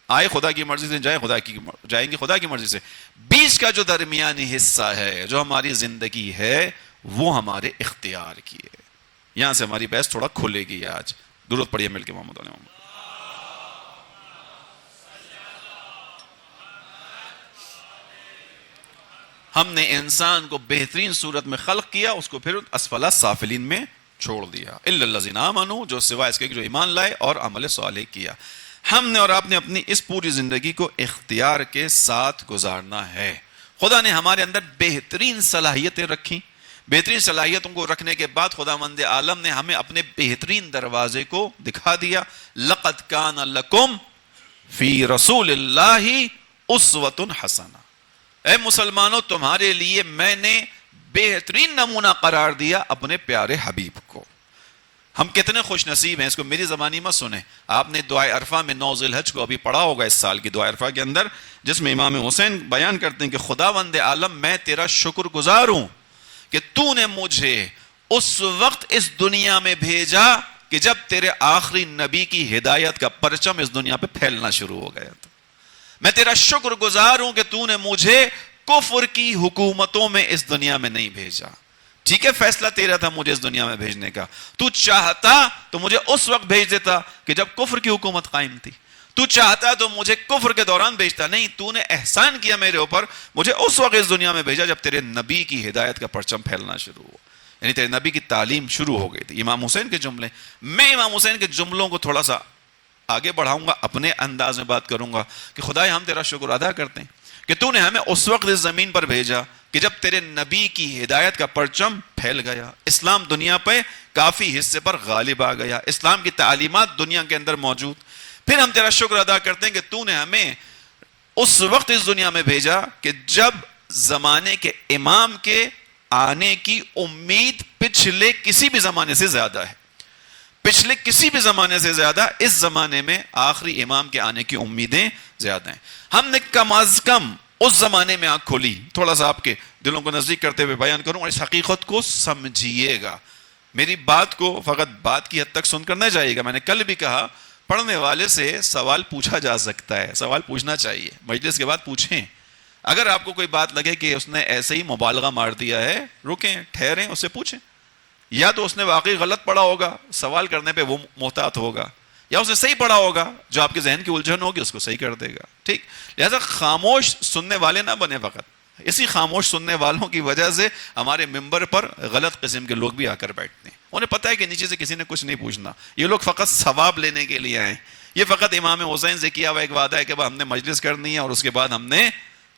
آئے خدا کی مرضی سے, جائیں گے خدا کی مرضی سے. بیچ کا جو درمیانی حصہ ہے جو ہماری زندگی ہے وہ ہمارے اختیار کی ہے. یہاں سے ہماری بحث تھوڑا کھلے گی آج. درود پڑھیے مل کے محمد علیہ محمد. ہم نے انسان کو بہترین صورت میں خلق کیا, اس کو پھر اسفل سافلین میں چھوڑ دیا. الا الذین آمنوا, جو سوائے اس کے جو ایمان لائے اور عمل صالح کیا. ہم نے اور آپ نے اپنی اس پوری زندگی کو اختیار کے ساتھ گزارنا ہے. خدا نے ہمارے اندر بہترین صلاحیتیں رکھی. بہترین صلاحیتوں کو رکھنے کے بعد خداوند عالم نے ہمیں اپنے بہترین دروازے کو دکھا دیا. لقد کان لکم فی رسول اللہ اسوۃ حسنہ. اے مسلمانوں, تمہارے لیے میں نے بہترین نمونہ قرار دیا اپنے پیارے حبیب کو. ہم کتنے خوش نصیب ہیں. اس کو میری زبانی مت سنیں. آپ نے دعائے عرفہ میں 9 ذی الحج کو ابھی پڑھا ہوگا, اس سال کی دعائے عرفہ کے اندر, جس میں امام حسین بیان کرتے ہیں کہ خداوند عالم میں تیرا شکر گزار ہوں کہ تو نے مجھے اس وقت اس دنیا میں بھیجا کہ جب تیرے آخری نبی کی ہدایت کا پرچم اس دنیا پہ پھیلنا شروع ہو گیا تھا. میں تیرا شکر گزار ہوں کہ تو نے مجھے کفر کی حکومتوں میں اس دنیا میں نہیں بھیجا. ٹھیک ہے, فیصلہ تیرا تھا مجھے اس دنیا میں بھیجنے کا. تو چاہتا تو مجھے اس وقت بھیج دیتا کہ جب کفر کی حکومت قائم تھی. تو چاہتا تو مجھے کفر کے دوران بھیجتا. نہیں, تو نے احسان کیا میرے اوپر, مجھے اس وقت اس دنیا میں بھیجا جب تیرے نبی کی ہدایت کا پرچم پھیلنا شروع ہوا, یعنی تیرے نبی کی تعلیم شروع ہو گئی تھی. امام حسین کے جملے, میں امام حسین کے جملوں کو تھوڑا سا آگے بڑھاؤں گا, اپنے انداز میں بات کروں گا کہ خدایا ہم تیرا شکر ادا کرتے ہیں کہ تو نے ہمیں اس وقت اس زمین پر بھیجا کہ جب تیرے نبی کی ہدایت کا پرچم پھیل گیا, اسلام دنیا پہ کافی حصے پر غالب آ گیا, اسلام کی تعلیمات دنیا کے اندر موجود. پھر ہم تیرا شکر ادا کرتے ہیں کہ تو نے ہمیں اس وقت اس دنیا میں بھیجا کہ جب زمانے کے امام کے آنے کی امید پچھلے کسی بھی زمانے سے زیادہ ہے. پچھلے کسی بھی زمانے سے زیادہ اس زمانے میں آخری امام کے آنے کی امیدیں زیادہ ہیں. ہم نے کم از کم اس زمانے میں آنکھ کھولی. تھوڑا سا آپ کے دلوں کو نزدیک کرتے ہوئے بیان کروں اور اس حقیقت کو سمجھیے گا. میری بات کو فقط بات کی حد تک سن کر نہ جائیے گا. میں نے کل بھی کہا پڑھنے والے سے سوال پوچھا جا سکتا ہے, سوال پوچھنا چاہیے, مجلس کے بعد پوچھیں. اگر آپ کو کوئی بات لگے کہ اس نے ایسے ہی مبالغہ مار دیا ہے, رکیں, ٹھہریں, اس سے پوچھیں. یا تو اس نے واقعی غلط پڑھا ہوگا, سوال کرنے پہ وہ محتاط ہوگا, یا اس نے صحیح پڑھا ہوگا, جو آپ کے ذہن کی الجھن ہوگی اس کو صحیح کر دے گا. ٹھیک, لہذا خاموش سننے والے نہ بنے. فقط اسی خاموش سننے والوں کی وجہ سے ہمارے ممبر پر غلط قسم کے لوگ بھی آ کر بیٹھتے ہیں. انہیں پتہ ہے کہ نیچے سے کسی نے کچھ نہیں پوچھنا, یہ لوگ فقط ثواب لینے کے لیے آئے. یہ فقط امام حسین سے کیا ہوا ایک وعدہ ہے کہ ہم نے مجلس کرنی ہے اور اس کے بعد ہم نے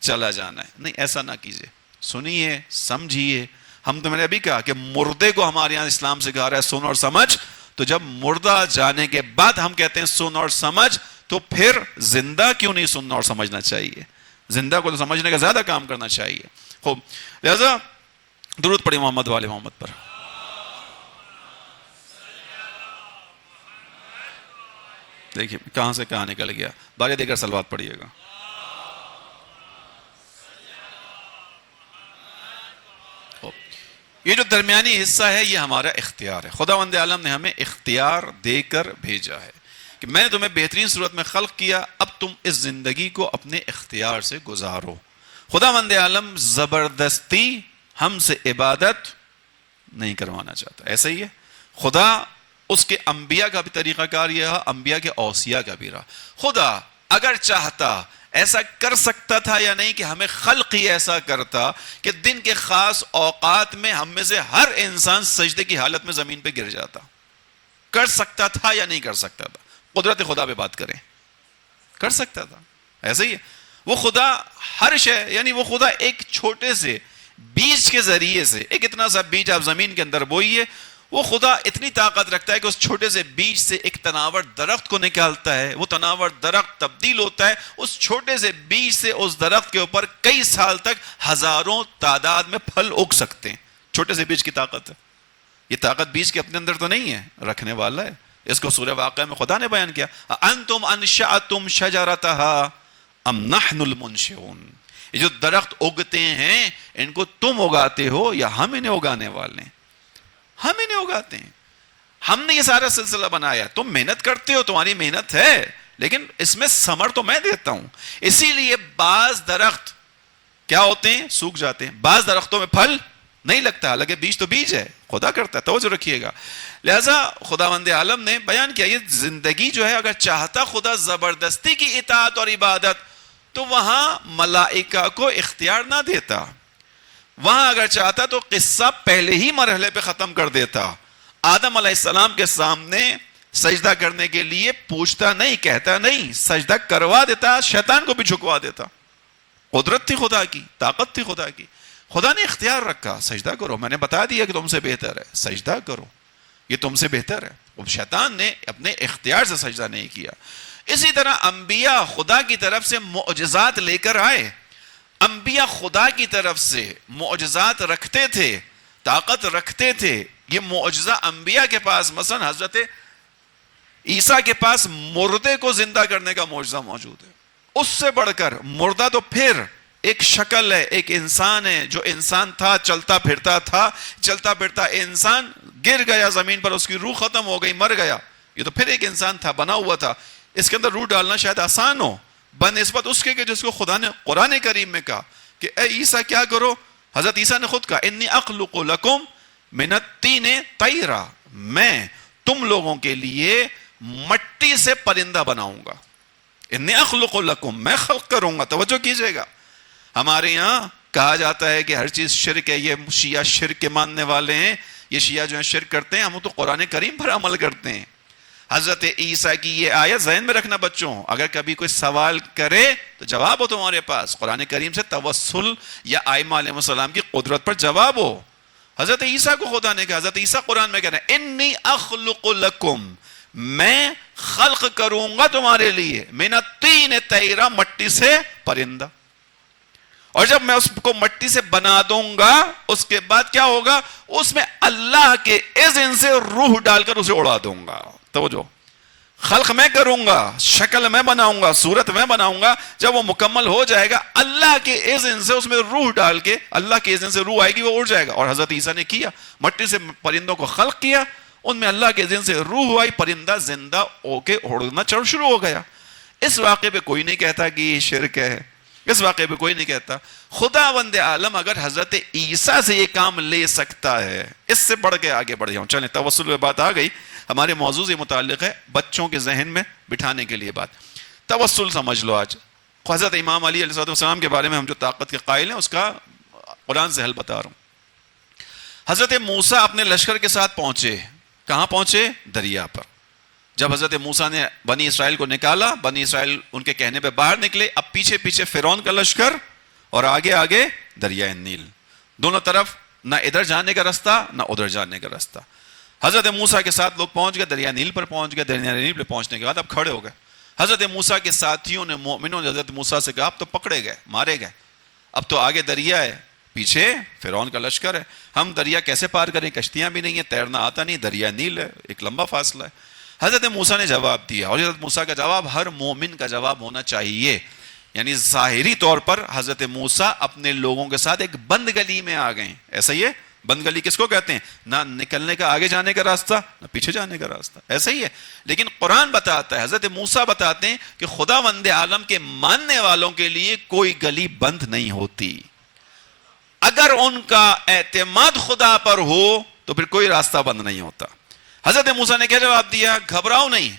چلا جانا ہے. نہیں, ایسا نہ کیجیے, سنیے, سمجھیے. ہم تو میں نے ابھی کہا کہ مردے کو ہمارے یہاں اسلام سکھا رہا ہے سن اور سمجھ, تو جب مردہ جانے کے بعد ہم کہتے ہیں سن اور سمجھ, تو پھر زندہ کیوں نہیں سننا اور سمجھنا چاہیے؟ زندہ کو تو سمجھنے کا زیادہ کام کرنا چاہیے. خوب, لہذا درود پڑھی محمد والے محمد پر. دیکھیے کہاں سے کہاں نکل گیا. بارے دے کر صلوات پڑھیے گا. یہ جو درمیانی حصہ ہے یہ ہمارا اختیار ہے. خداوند عالم نے ہمیں اختیار دے کر بھیجا ہے کہ میں نے تمہیں بہترین صورت میں خلق کیا, اب تم اس زندگی کو اپنے اختیار سے گزارو. خداوند عالم زبردستی ہم سے عبادت نہیں کروانا چاہتا. ایسا ہی ہے, خدا اس کے انبیاء کا بھی طریقہ کار یہ رہا, انبیاء کے اوصیاء کا بھی رہا. خدا اگر چاہتا ایسا کر سکتا تھا یا نہیں کہ ہمیں خلق ہی ایسا کرتا کہ دن کے خاص اوقات میں ہم میں سے ہر انسان سجدے کی حالت میں زمین پہ گر جاتا. کر سکتا تھا یا نہیں کر سکتا تھا؟ قدرت خدا پہ بات کریں. کر سکتا تھا. ایسا ہی ہے, وہ خدا ہر شے، یعنی وہ خدا ایک چھوٹے سے بیج کے ذریعے سے، ایک اتنا سا بیج آپ زمین کے اندر بوئیے، وہ خدا اتنی طاقت رکھتا ہے کہ اس چھوٹے سے بیج سے ایک تناور درخت کو نکالتا ہے، وہ تناور درخت تبدیل ہوتا ہے، اس چھوٹے سے بیج سے اس درخت کے اوپر کئی سال تک ہزاروں تعداد میں پھل اگ سکتے ہیں. چھوٹے سے بیج کی طاقت ہے. یہ طاقت بیج کے اپنے اندر تو نہیں ہے، رکھنے والا ہے. اس کو سورہ واقعہ میں خدا نے بیان کیا، انتم انشأتم شجرتها ام نحن المنشئون. یہ جو درخت اگتے ہیں ان کو تم اگاتے ہو یا ہم انہیں اگانے والے ہیں؟ ہم انہیں اگاتے ہیں. ہم نے یہ سارا سلسلہ بنایا. تم محنت کرتے ہو، تمہاری محنت ہے، لیکن اس میں ثمر تو میں دیتا ہوں. اسی لیے بعض درخت کیا ہوتے ہیں؟ سوکھ جاتے ہیں. بعض درختوں میں پھل نہیں لگتا، حالانکہ بیج تو بیج ہے، خدا کرتا ہے. توجہ رکھیے گا. لہذا خداوند عالم نے بیان کیا یہ زندگی جو ہے، اگر چاہتا خدا زبردستی کی اطاعت اور عبادت تو وہاں ملائکہ کو اختیار نہ دیتا. وہاں اگر چاہتا تو قصہ پہلے ہی مرحلے پہ ختم کر دیتا. آدم علیہ السلام کے سامنے سجدہ کرنے کے لیے پوچھتا نہیں، کہتا نہیں، سجدہ کروا دیتا، شیطان کو بھی جھکوا دیتا. قدرت تھی خدا کی، طاقت تھی خدا کی. خدا نے اختیار رکھا، سجدہ کرو. میں نے بتا دیا کہ تم سے بہتر ہے، سجدہ کرو، یہ تم سے بہتر ہے. اب شیطان نے اپنے اختیار سے سجدہ نہیں کیا. اسی طرح انبیاء خدا کی طرف سے معجزات لے کر آئے. انبیاء خدا کی طرف سے معجزات رکھتے تھے، طاقت رکھتے تھے. یہ معجزہ انبیاء کے پاس، مثلا حضرت عیسیٰ کے پاس مردے کو زندہ کرنے کا معجزہ موجود ہے. اس سے بڑھ کر مردہ تو پھر ایک شکل ہے، ایک انسان ہے. جو انسان تھا چلتا پھرتا تھا، چلتا پھرتا انسان گر گیا زمین پر، اس کی روح ختم ہو گئی، مر گیا. یہ تو پھر ایک انسان تھا، بنا ہوا تھا. اس کے اندر روح ڈالنا شاید آسان ہو بنسبت اس کے کہ جس کو خدا نے قرآن کریم میں کہا کہ اے عیسیٰ کیا کرو. حضرت عیسیٰ نے خود کہا انی اخلق لکم من الطین طیرا، میں تم لوگوں کے لیے مٹی سے پرندہ بناؤں گا. انی اخلق لکم، میں خلق کروں گا. توجہ کیجئے گا. ہمارے یہاں کہا جاتا ہے کہ ہر چیز شرک ہے، یہ شیعہ شرک کے ماننے والے ہیں، یہ شیعہ جو ہیں شرک کرتے ہیں. ہم تو قرآن کریم پر عمل کرتے ہیں. حضرت عیسیٰ کی یہ آیت ذہن میں رکھنا بچوں. اگر کبھی کوئی سوال کرے تو جواب ہو تمہارے پاس. قرآن کریم سے توسل یا ائمہ علیہ السلام کی قدرت پر جواب ہو. حضرت عیسیٰ کو خدا نے کہا، حضرت عیسیٰ قرآن میں کہہ رہے ہیں انی اخلق لکم، میں خلق کروں گا تمہارے لیے من الطین طیرا، مٹی سے پرندہ. اور جب میں اس کو مٹی سے بنا دوں گا اس کے بعد کیا ہوگا؟ اس میں اللہ کے اذن سے روح ڈال کر اسے اڑا دوں گا. توجہ، خلق میں کروں گا، شکل میں بناؤں گا، صورت میں بناؤں گا. جب وہ مکمل ہو جائے گا اللہ کے اذن سے اس میں روح ڈال کے، اللہ کے اذن سے روح آئے گی، وہ اڑ جائے گا. اور حضرت عیسیٰ نے کیا، مٹی سے پرندوں کو خلق کیا، ان میں اللہ کے اذن سے روح آئی، پرندہ زندہ ہو کے اڑنا شروع ہو گیا. اس واقعے پہ کوئی نہیں کہتا کہ یہ شرک ہے، اس واقعے پہ کوئی نہیں کہتا. خداوند عالم اگر حضرت عیسیٰ سے یہ کام لے سکتا ہے، اس سے بڑھ کے آگے بڑھ جاؤں. چلیں توسل پہ بات آ گئی. ہمارے موضوع سے متعلق ہے، بچوں کے ذہن میں بٹھانے کے لیے بات. توسل سمجھ لو. آج حضرت امام علی علیہ السلام کے بارے میں ہم جو طاقت کے قائل ہیں اس کا قرآن سے حل بتا رہا ہوں. حضرت موسیٰ اپنے لشکر کے ساتھ پہنچے. کہاں پہنچے؟ دریا پر. جب حضرت موسیٰ نے بنی اسرائیل کو نکالا، بنی اسرائیل ان کے کہنے پہ باہر نکلے. اب پیچھے پیچھے فرعون کا لشکر اور آگے آگے دریائے نیل. دونوں طرف نہ ادھر جانے کا رستہ نہ ادھر جانے کا رستہ. حضرت موسیٰ کے ساتھ لوگ پہنچ گئے، دریائے نیل پر پہنچ گئے. دریائے نیل پہ پہنچنے کے بعد اب کھڑے ہو گئے. حضرت موسیٰ کے ساتھیوں نے، مومنوں نے حضرت موسیٰ سے کہا اب تو پکڑے گئے، مارے گئے، اب تو آگے دریا ہے، پیچھے فرعون کا لشکر ہے، ہم دریا کیسے پار کریں؟ کشتیاں بھی نہیں ہیں، تیرنا آتا نہیں، دریا نیل ہے، ایک لمبا فاصلہ ہے. حضرت موسیٰ نے جواب دیا، اور حضرت موسیٰ کا جواب ہر مومن کا جواب ہونا چاہیے. یعنی ظاہری طور پر حضرت موسیٰ اپنے لوگوں کے ساتھ ایک بند گلی میں آ گئے. ایسا ہی ہے، بند گلی کس کو کہتے ہیں؟ نہ نکلنے کا آگے جانے کا راستہ نہ پیچھے جانے کا راستہ. ایسا ہی ہے. لیکن قرآن بتاتا ہے، حضرت موسیٰ بتاتے ہیں کہ خداوند عالم کے ماننے والوں کے لیے کوئی گلی بند نہیں ہوتی. اگر ان کا اعتماد خدا پر ہو تو پھر کوئی راستہ بند نہیں ہوتا. حضرت موسیٰ نے کیا جواب دیا؟ گھبراؤ نہیں،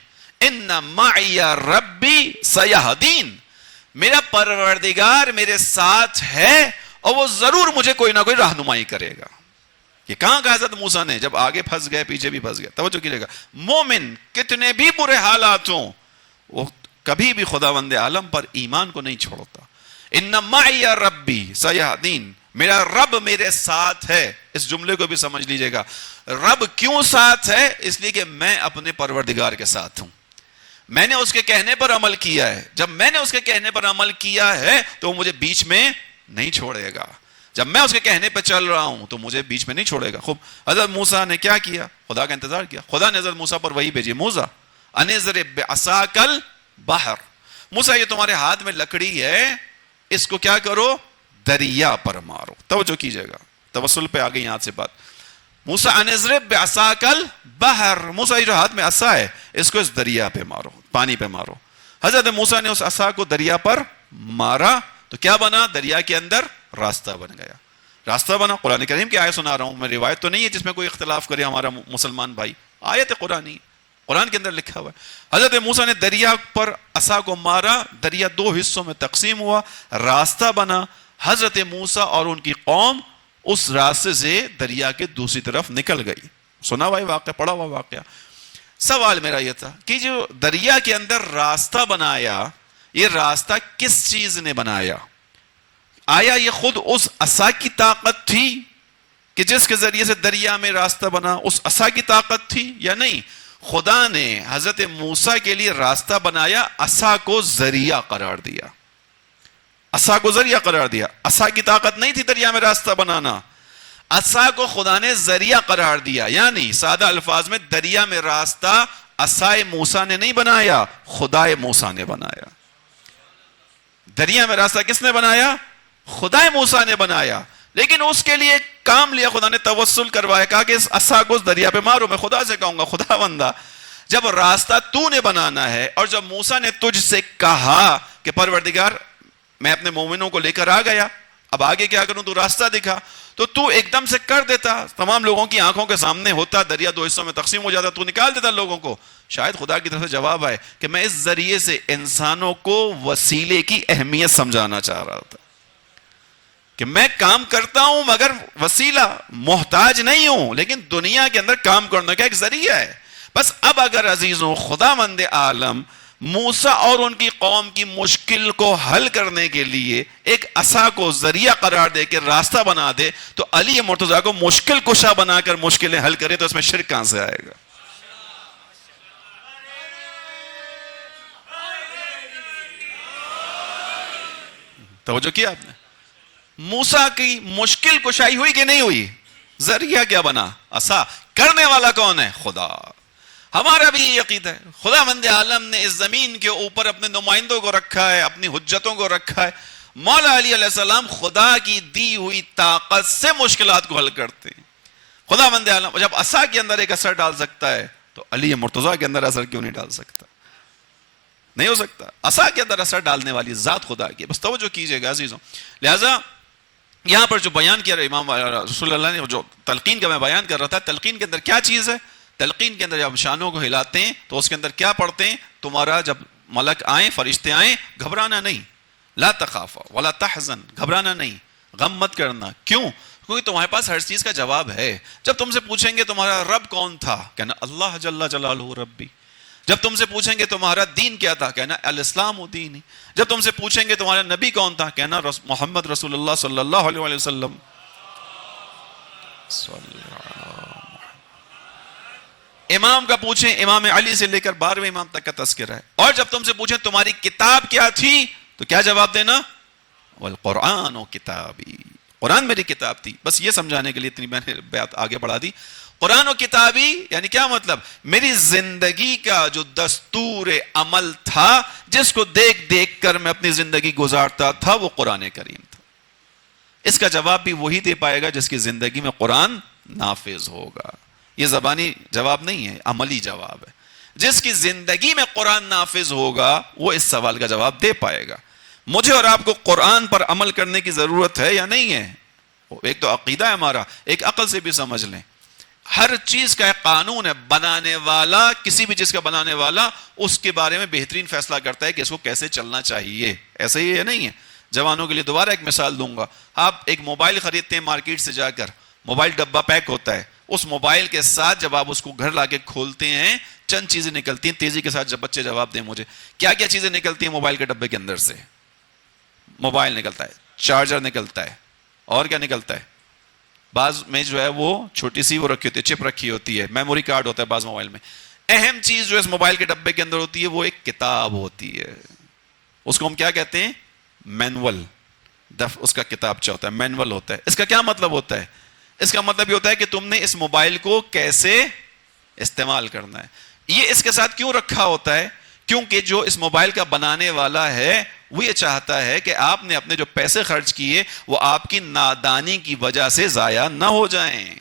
ان معی ربی سیہدین، میرا پروردگار میرے ساتھ ہے اور وہ ضرور مجھے کوئی نہ کوئی رہنمائی کرے گا. یہ کہاں کہا حضرت موسیٰ نے؟ جب آگے پھنس گئے پیچھے بھی پھنس گئے. توجہ کیجیے گا. مومن کتنے بھی برے حالات ہوں وہ کبھی بھی خداوند عالم پر ایمان کو نہیں چھوڑتا. ان معی ربی سیہدین، میرا رب میرے ساتھ ہے. اس جملے کو بھی سمجھ لیجئے گا. رب کیوں ساتھ ہے؟ اس لیے کہ میں اپنے پروردگار کے ساتھ ہوں. میں نے اس کے کہنے پر عمل کیا ہے. جب میں نے اس کے کہنے پر عمل کیا ہے تو وہ مجھے بیچ میں نہیں چھوڑے گا. جب میں اس کے کہنے پہ چل رہا ہوں تو مجھے بیچ میں نہیں چھوڑے گا. خوب حضرت موسیٰ نے کیا کیا؟ خدا کا انتظار کیا. خدا نے حضرت موسیٰ پر وحی بھیجی، موسیٰ ان اضرب بعصاک البحر، موسیٰ یہ تمہارے ہاتھ میں لکڑی ہے، اس کو کیا کرو؟ دریا پر مارو. توجہ کیجئے گا، توسل پہ آ گئی یہاں سے بات. موسیٰ ان اضرب بعصاک البحر، موسیٰ یہ جو ہاتھ میں عصا ہے اس کو اس دریا پہ مارو، پانی پہ مارو. حضرت موسیٰ نے اس عصا کو دریا پر مارا تو کیا بنا؟ دریا کے اندر راستہ بن گیا. راستہ بنا. قرآن کریم کی آیت سنا رہا ہوں میں، روایت تو نہیں ہے جس میں کوئی اختلاف کرے ہمارا مسلمان بھائی، آیت قرآنی، قرآن کے اندر لکھا ہوا ہے. حضرت موسیٰ نے دریا پر عصا کو مارا، دریا دو حصوں میں تقسیم ہوا، راستہ بنا. حضرت موسیٰ اور ان کی قوم اس راستے سے دریا کے دوسری طرف نکل گئی. سنا ہوا واقعہ، پڑھا ہوا واقعہ. سوال میرا یہ تھا کہ جو دریا کے اندر راستہ بنایا، یہ راستہ کس چیز نے بنایا؟ آیا یہ خود اس عصا کی طاقت تھی کہ جس کے ذریعے سے دریا میں راستہ بنا، اس عصا کی طاقت تھی یا نہیں؟ خدا نے حضرت موسیٰ کے لیے راستہ بنایا، عصا کو ذریعہ قرار دیا. عصا کو ذریعہ قرار دیا. عصا کی طاقت نہیں تھی دریا میں راستہ بنانا، عصا کو خدا نے ذریعہ قرار دیا. یعنی سادہ الفاظ میں دریا میں راستہ عصائے موسیٰ نے نہیں بنایا، خدائے موسیٰ نے بنایا. دریا میں راستہ کس نے بنایا؟ خدائے موسیٰ نے بنایا. لیکن اس کے لیے کام لیا، خدا نے توسل کروایا، کہا کہ اس عصا کو اس دریا پہ مارو. میں خدا سے کہوں گا خدا بندہ جب راستہ تو نے بنانا ہے اور جب موسیٰ نے تجھ سے کہا کہ پروردگار میں اپنے مومنوں کو لے کر آ گیا، اب آگے کیا کروں، تو راستہ دکھا، تو ایک دم سے کر دیتا، تمام لوگوں کی آنکھوں کے سامنے ہوتا، دریا دو حصوں میں تقسیم ہو جاتا، تو نکال دیتا لوگوں کو. شاید خدا کی طرف سے جواب آئے کہ میں اس ذریعے سے انسانوں کو وسیلے کی اہمیت سمجھانا چاہ رہا تھا کہ میں کام کرتا ہوں مگر وسیلہ محتاج نہیں ہوں، لیکن دنیا کے اندر کام کرنے کا ایک ذریعہ ہے. بس اب اگر عزیزوں خداوند عالم موسیٰ اور ان کی قوم کی مشکل کو حل کرنے کے لیے ایک عصا کو ذریعہ قرار دے کے راستہ بنا دے تو علی مرتضیٰ کو مشکل کشا بنا کر مشکلیں حل کرے تو اس میں شرک کہاں سے آئے گا؟ توجہ کیا آپ نے؟ موسیٰ کی مشکل کشائی ہوئی کہ نہیں ہوئی؟ ذریعہ کیا بنا؟ عصا. کرنے والا کون ہے؟ خدا. ہمارا بھی یہ عقیدہ ہے، خداوند عالم نے اس زمین کے اوپر اپنے نمائندوں کو رکھا ہے، اپنی حجتوں کو رکھا ہے. مولا علی علیہ السلام خدا کی دی ہوئی طاقت سے مشکلات کو حل کرتے ہیں. خداوند عالم جب عصا کے اندر ایک اثر ڈال سکتا ہے تو علی مرتضیٰ کے اندر اثر کیوں نہیں ڈال سکتا؟ نہیں ہو سکتا. عصا کے اندر اثر ڈالنے والی ذات خدا کی. بس توجہ کیجئے گا عزیزوں. لہذا یہاں پر جو بیان کیا امام رسول اللہ نے، جو تلقین کا میں بیان کر رہا تھا، تلقین کے اندر کیا چیز ہے؟ تلقین کے اندر جب شانوں کو ہلاتے ہیں تو اس کے اندر کیا پڑھتے ہیں؟ تمہارا جب ملک آئیں، فرشتے آئیں، گھبرانا نہیں. لا تخافا ولا تحزن، گھبرانا نہیں، غم مت کرنا. کیوں؟ کیونکہ تمہارے پاس ہر چیز کا جواب ہے. جب تم سے پوچھیں گے تمہارا رب کون تھا، کہنا اللہ جل جلالہ ربی. جب تم سے پوچھیں گے تمہارا دین کیا تھا، کہنا الاسلام دینی. جب تم سے پوچھیں گے تمہارا نبی کون تھا، کہنا محمد رسول اللہ صلی اللہ علیہ وسلم. امام کا پوچھیں، امام علی سے لے کر 12ویں امام تک کا تذکرہ ہے. اور جب تم سے پوچھیں تمہاری کتاب کیا تھی تو کیا جواب دینا؟ والقرآن و کتابی، قرآن میری کتاب تھی. بس یہ سمجھانے کے لیے اتنی میں نے بات آگے بڑھا دی. قرآن و کتابی یعنی کیا مطلب؟ میری زندگی کا جو دستور عمل تھا، جس کو دیکھ دیکھ کر میں اپنی زندگی گزارتا تھا، وہ قرآن کریم تھا. اس کا جواب بھی وہی دے پائے گا جس کی زندگی میں قرآن نافذ ہوگا. یہ زبانی جواب نہیں ہے، عملی جواب ہے. جس کی زندگی میں قرآن نافذ ہوگا وہ اس سوال کا جواب دے پائے گا. مجھے اور آپ کو قرآن پر عمل کرنے کی ضرورت ہے یا نہیں ہے؟ ایک تو عقیدہ ہے ہمارا، ایک عقل سے بھی سمجھ لیں. ہر چیز کا ایک قانون ہے. بنانے والا، کسی بھی چیز کا بنانے والا اس کے بارے میں بہترین فیصلہ کرتا ہے کہ اس کو کیسے چلنا چاہیے. ایسے ہی ہے نہیں ہے؟ جوانوں کے لیے دوبارہ ایک مثال دوں گا. آپ ایک موبائل خریدتے ہیں مارکیٹ سے جا کر، موبائل ڈبہ پیک ہوتا ہے. اس موبائل کے ساتھ جب آپ اس کو گھر لا کے کھولتے ہیں چند چیزیں نکلتی ہیں. تیزی کے ساتھ جب بچے جواب دیں مجھے، کیا کیا چیزیں نکلتی ہیں موبائل کے ڈبے کے اندر سے؟ موبائل نکلتا ہے، چارجر نکلتا ہے، اور کیا نکلتا ہے؟ بعض میں جو ہے وہ چھوٹی سی وہ رکھی ہوتی ہے، چپ رکھی ہوتی ہے، میموری کارڈ ہوتا ہے بعض موبائل میں. اہم چیز جو اس موبائل کے ڈبے کے اندر ہوتی ہے وہ ایک کتاب ہوتی ہے. اس کو ہم کیا کہتے ہیں؟ مینول. اس کا کتابچہ ہوتا ہے، مینول ہوتا ہے. اس کا کیا مطلب ہوتا ہے؟ اس کا مطلب یہ ہوتا ہے کہ تم نے اس موبائل کو کیسے استعمال کرنا ہے. یہ اس کے ساتھ کیوں رکھا ہوتا ہے؟ کیونکہ جو اس موبائل کا بنانے والا ہے وہ یہ چاہتا ہے کہ آپ نے اپنے جو پیسے خرچ کیے وہ آپ کی نادانی کی وجہ سے ضائع نہ ہو جائیں.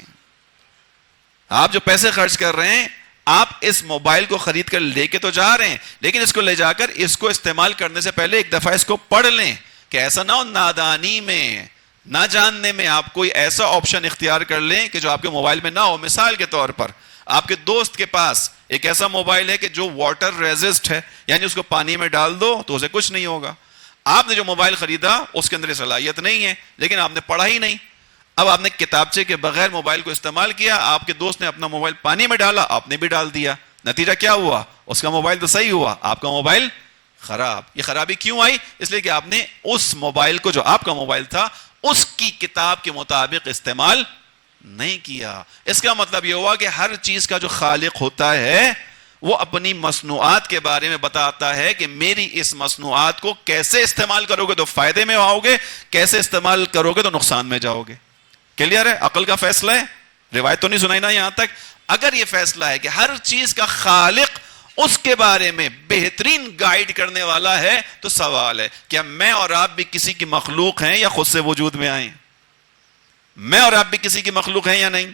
آپ جو پیسے خرچ کر رہے ہیں، آپ اس موبائل کو خرید کر لے کے تو جا رہے ہیں، لیکن اس کو لے جا کر اس کو استعمال کرنے سے پہلے ایک دفعہ اس کو پڑھ لیں کہ ایسا نہ ہو نادانی میں، نہ جاننے میں آپ کوئی ایسا آپشن اختیار کر لیں کہ جو آپ کے موبائل میں نہ ہو. مثال کے طور پر آپ کے دوست کے پاس ایک ایسا موبائل ہے کہ جو واٹر ریزسٹ ہے، یعنی اس کو پانی میں ڈال دو تو اسے کچھ نہیں ہوگا. آپ نے جو موبائل خریدا اس کے اندر صلاحیت نہیں ہے، لیکن آپ نے پڑھا ہی نہیں. اب آپ نے کتابچے کے بغیر موبائل کو استعمال کیا، آپ کے دوست نے اپنا موبائل پانی میں ڈالا، آپ نے بھی ڈال دیا. نتیجہ کیا ہوا؟ اس کا موبائل تو صحیح ہوا، آپ کا موبائل خراب. یہ خرابی کیوں آئی؟ اس لیے کہ آپ نے اس موبائل کو جو آپ کا موبائل تھا اس کی کتاب کے مطابق استعمال نہیں کیا. اس کا مطلب یہ ہوا کہ ہر چیز کا جو خالق ہوتا ہے وہ اپنی مصنوعات کے بارے میں بتاتا ہے کہ میری اس مصنوعات کو کیسے استعمال کرو گے تو فائدے میں آؤ گے، کیسے استعمال کرو گے تو نقصان میں جاؤ گے. کلیئر ہے؟ عقل کا فیصلہ ہے. روایت تو نہیں سنائی نا یہاں تک. اگر یہ فیصلہ ہے کہ ہر چیز کا خالق اس کے بارے میں بہترین گائیڈ کرنے والا ہے تو سوال ہے کیا میں اور آپ بھی کسی کی مخلوق ہیں یا خود سے وجود میں آئیں؟ میں اور آپ بھی کسی کی مخلوق ہیں یا نہیں؟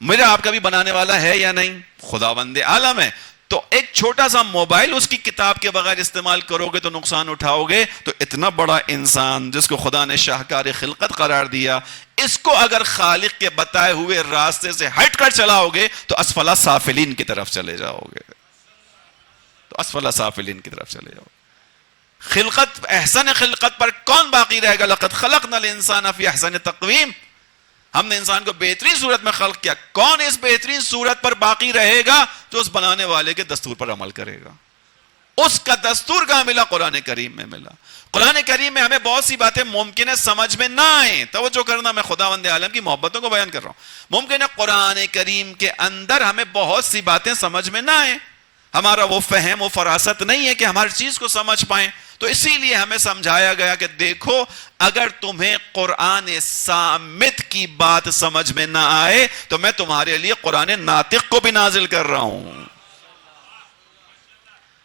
میرا آپ کا بھی بنانے والا ہے یا نہیں؟ خداوند عالم ہے. تو ایک چھوٹا سا موبائل اس کی کتاب کے بغیر استعمال کرو گے تو نقصان اٹھاؤ گے. تو اتنا بڑا انسان جس کو خدا نے شاہکار خلقت قرار دیا، اس کو اگر خالق کے بتائے ہوئے راستے سے ہٹ کر چلاؤ گے تو اسفل سافلین کی طرف چلے جاؤ گے. تو اسفل سافلین کی طرف چلے جاؤ. خلقت، احسن خلقت پر کون باقی رہے گا؟ لقد خلقنا الانسان فی احسن تقویم. ہم نے انسان کو بہترین صورت میں خلق کیا. کون اس بہترین صورت پر باقی رہے گا؟ جو اس بنانے والے کے دستور پر عمل کرے گا. اس کا دستور کہاں ملا؟ قرآن کریم میں ملا. قرآن کریم میں ہمیں بہت سی باتیں ممکن ہے سمجھ میں نہ آئیں. توجہ کرنا، میں خداوند عالم کی محبتوں کو بیان کر رہا ہوں. ممکن ہے قرآن کریم کے اندر ہمیں بہت سی باتیں سمجھ میں نہ آئیں. ہمارا وہ فہم و فراست نہیں ہے کہ ہم ہر چیز کو سمجھ پائیں. تو اسی لیے ہمیں سمجھایا گیا کہ دیکھو، اگر تمہیں قرآن صامت کی بات سمجھ میں نہ آئے تو میں تمہارے لیے قرآن ناطق کو بھی نازل کر رہا ہوں.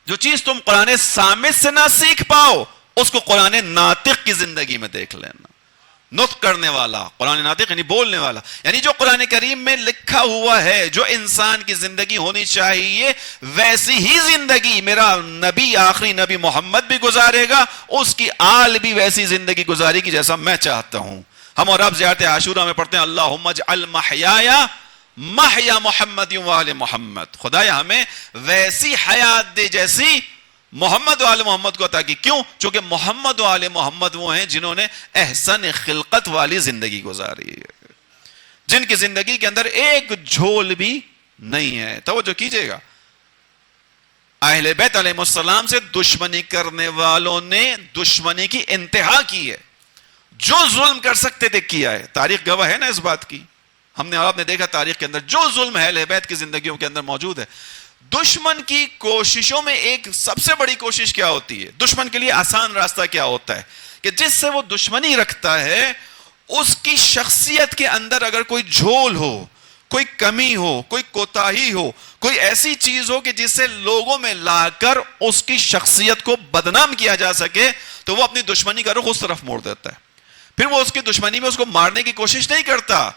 جو چیز تم قرآن صامت سے نہ سیکھ پاؤ اس کو قرآن ناطق کی زندگی میں دیکھ لینا. نطق کرنے والا قرآن ناطق یعنی بولنے والا، یعنی جو قرآن کریم میں لکھا ہوا ہے، جو انسان کی زندگی ہونی چاہیے ویسی ہی زندگی میرا نبی، آخری نبی محمد بھی گزارے گا. اس کی آل بھی ویسی زندگی گزارے گی جیسا میں چاہتا ہوں. ہم اور آپ زیارت عاشورہ میں پڑھتے ہیں اللہم اجعل محیایا محیا محمد و آل محمد. خدایا ہمیں ویسی حیات دے جیسی محمد و آل محمد کو عطا کی. کیوں؟ چونکہ محمد و آل محمد وہ ہیں جنہوں نے احسن خلقت والی زندگی گزاری ہے، جن کی زندگی کے اندر ایک جھول بھی نہیں ہے. توجہ کیجئے گا، اہل بیت علیہ السلام سے دشمنی کرنے والوں نے دشمنی کی انتہا کی ہے. جو ظلم کر سکتے تھے کیا ہے. تاریخ گواہ ہے نا اس بات کی. ہم نے اور آپ نے دیکھا تاریخ کے اندر جو ظلم ہے اہل بیت کی زندگیوں کے اندر موجود ہے. دشمن کی کوششوں میں ایک سب سے بڑی کوشش کیا ہوتی ہے؟ دشمن کے لیے آسان راستہ کیا ہوتا ہے کہ جس سے وہ دشمنی رکھتا ہے اس کی شخصیت کے اندر اگر کوئی جھول ہو، کوئی کمی ہو، کوئی کوتاہی ہو، کوئی ایسی چیز ہو کہ جس سے لوگوں میں لا کر اس کی شخصیت کو بدنام کیا جا سکے تو وہ اپنی دشمنی کا رخ اس طرف موڑ دیتا ہے. پھر وہ اس کی دشمنی میں اس کو مارنے کی کوشش نہیں کرتا،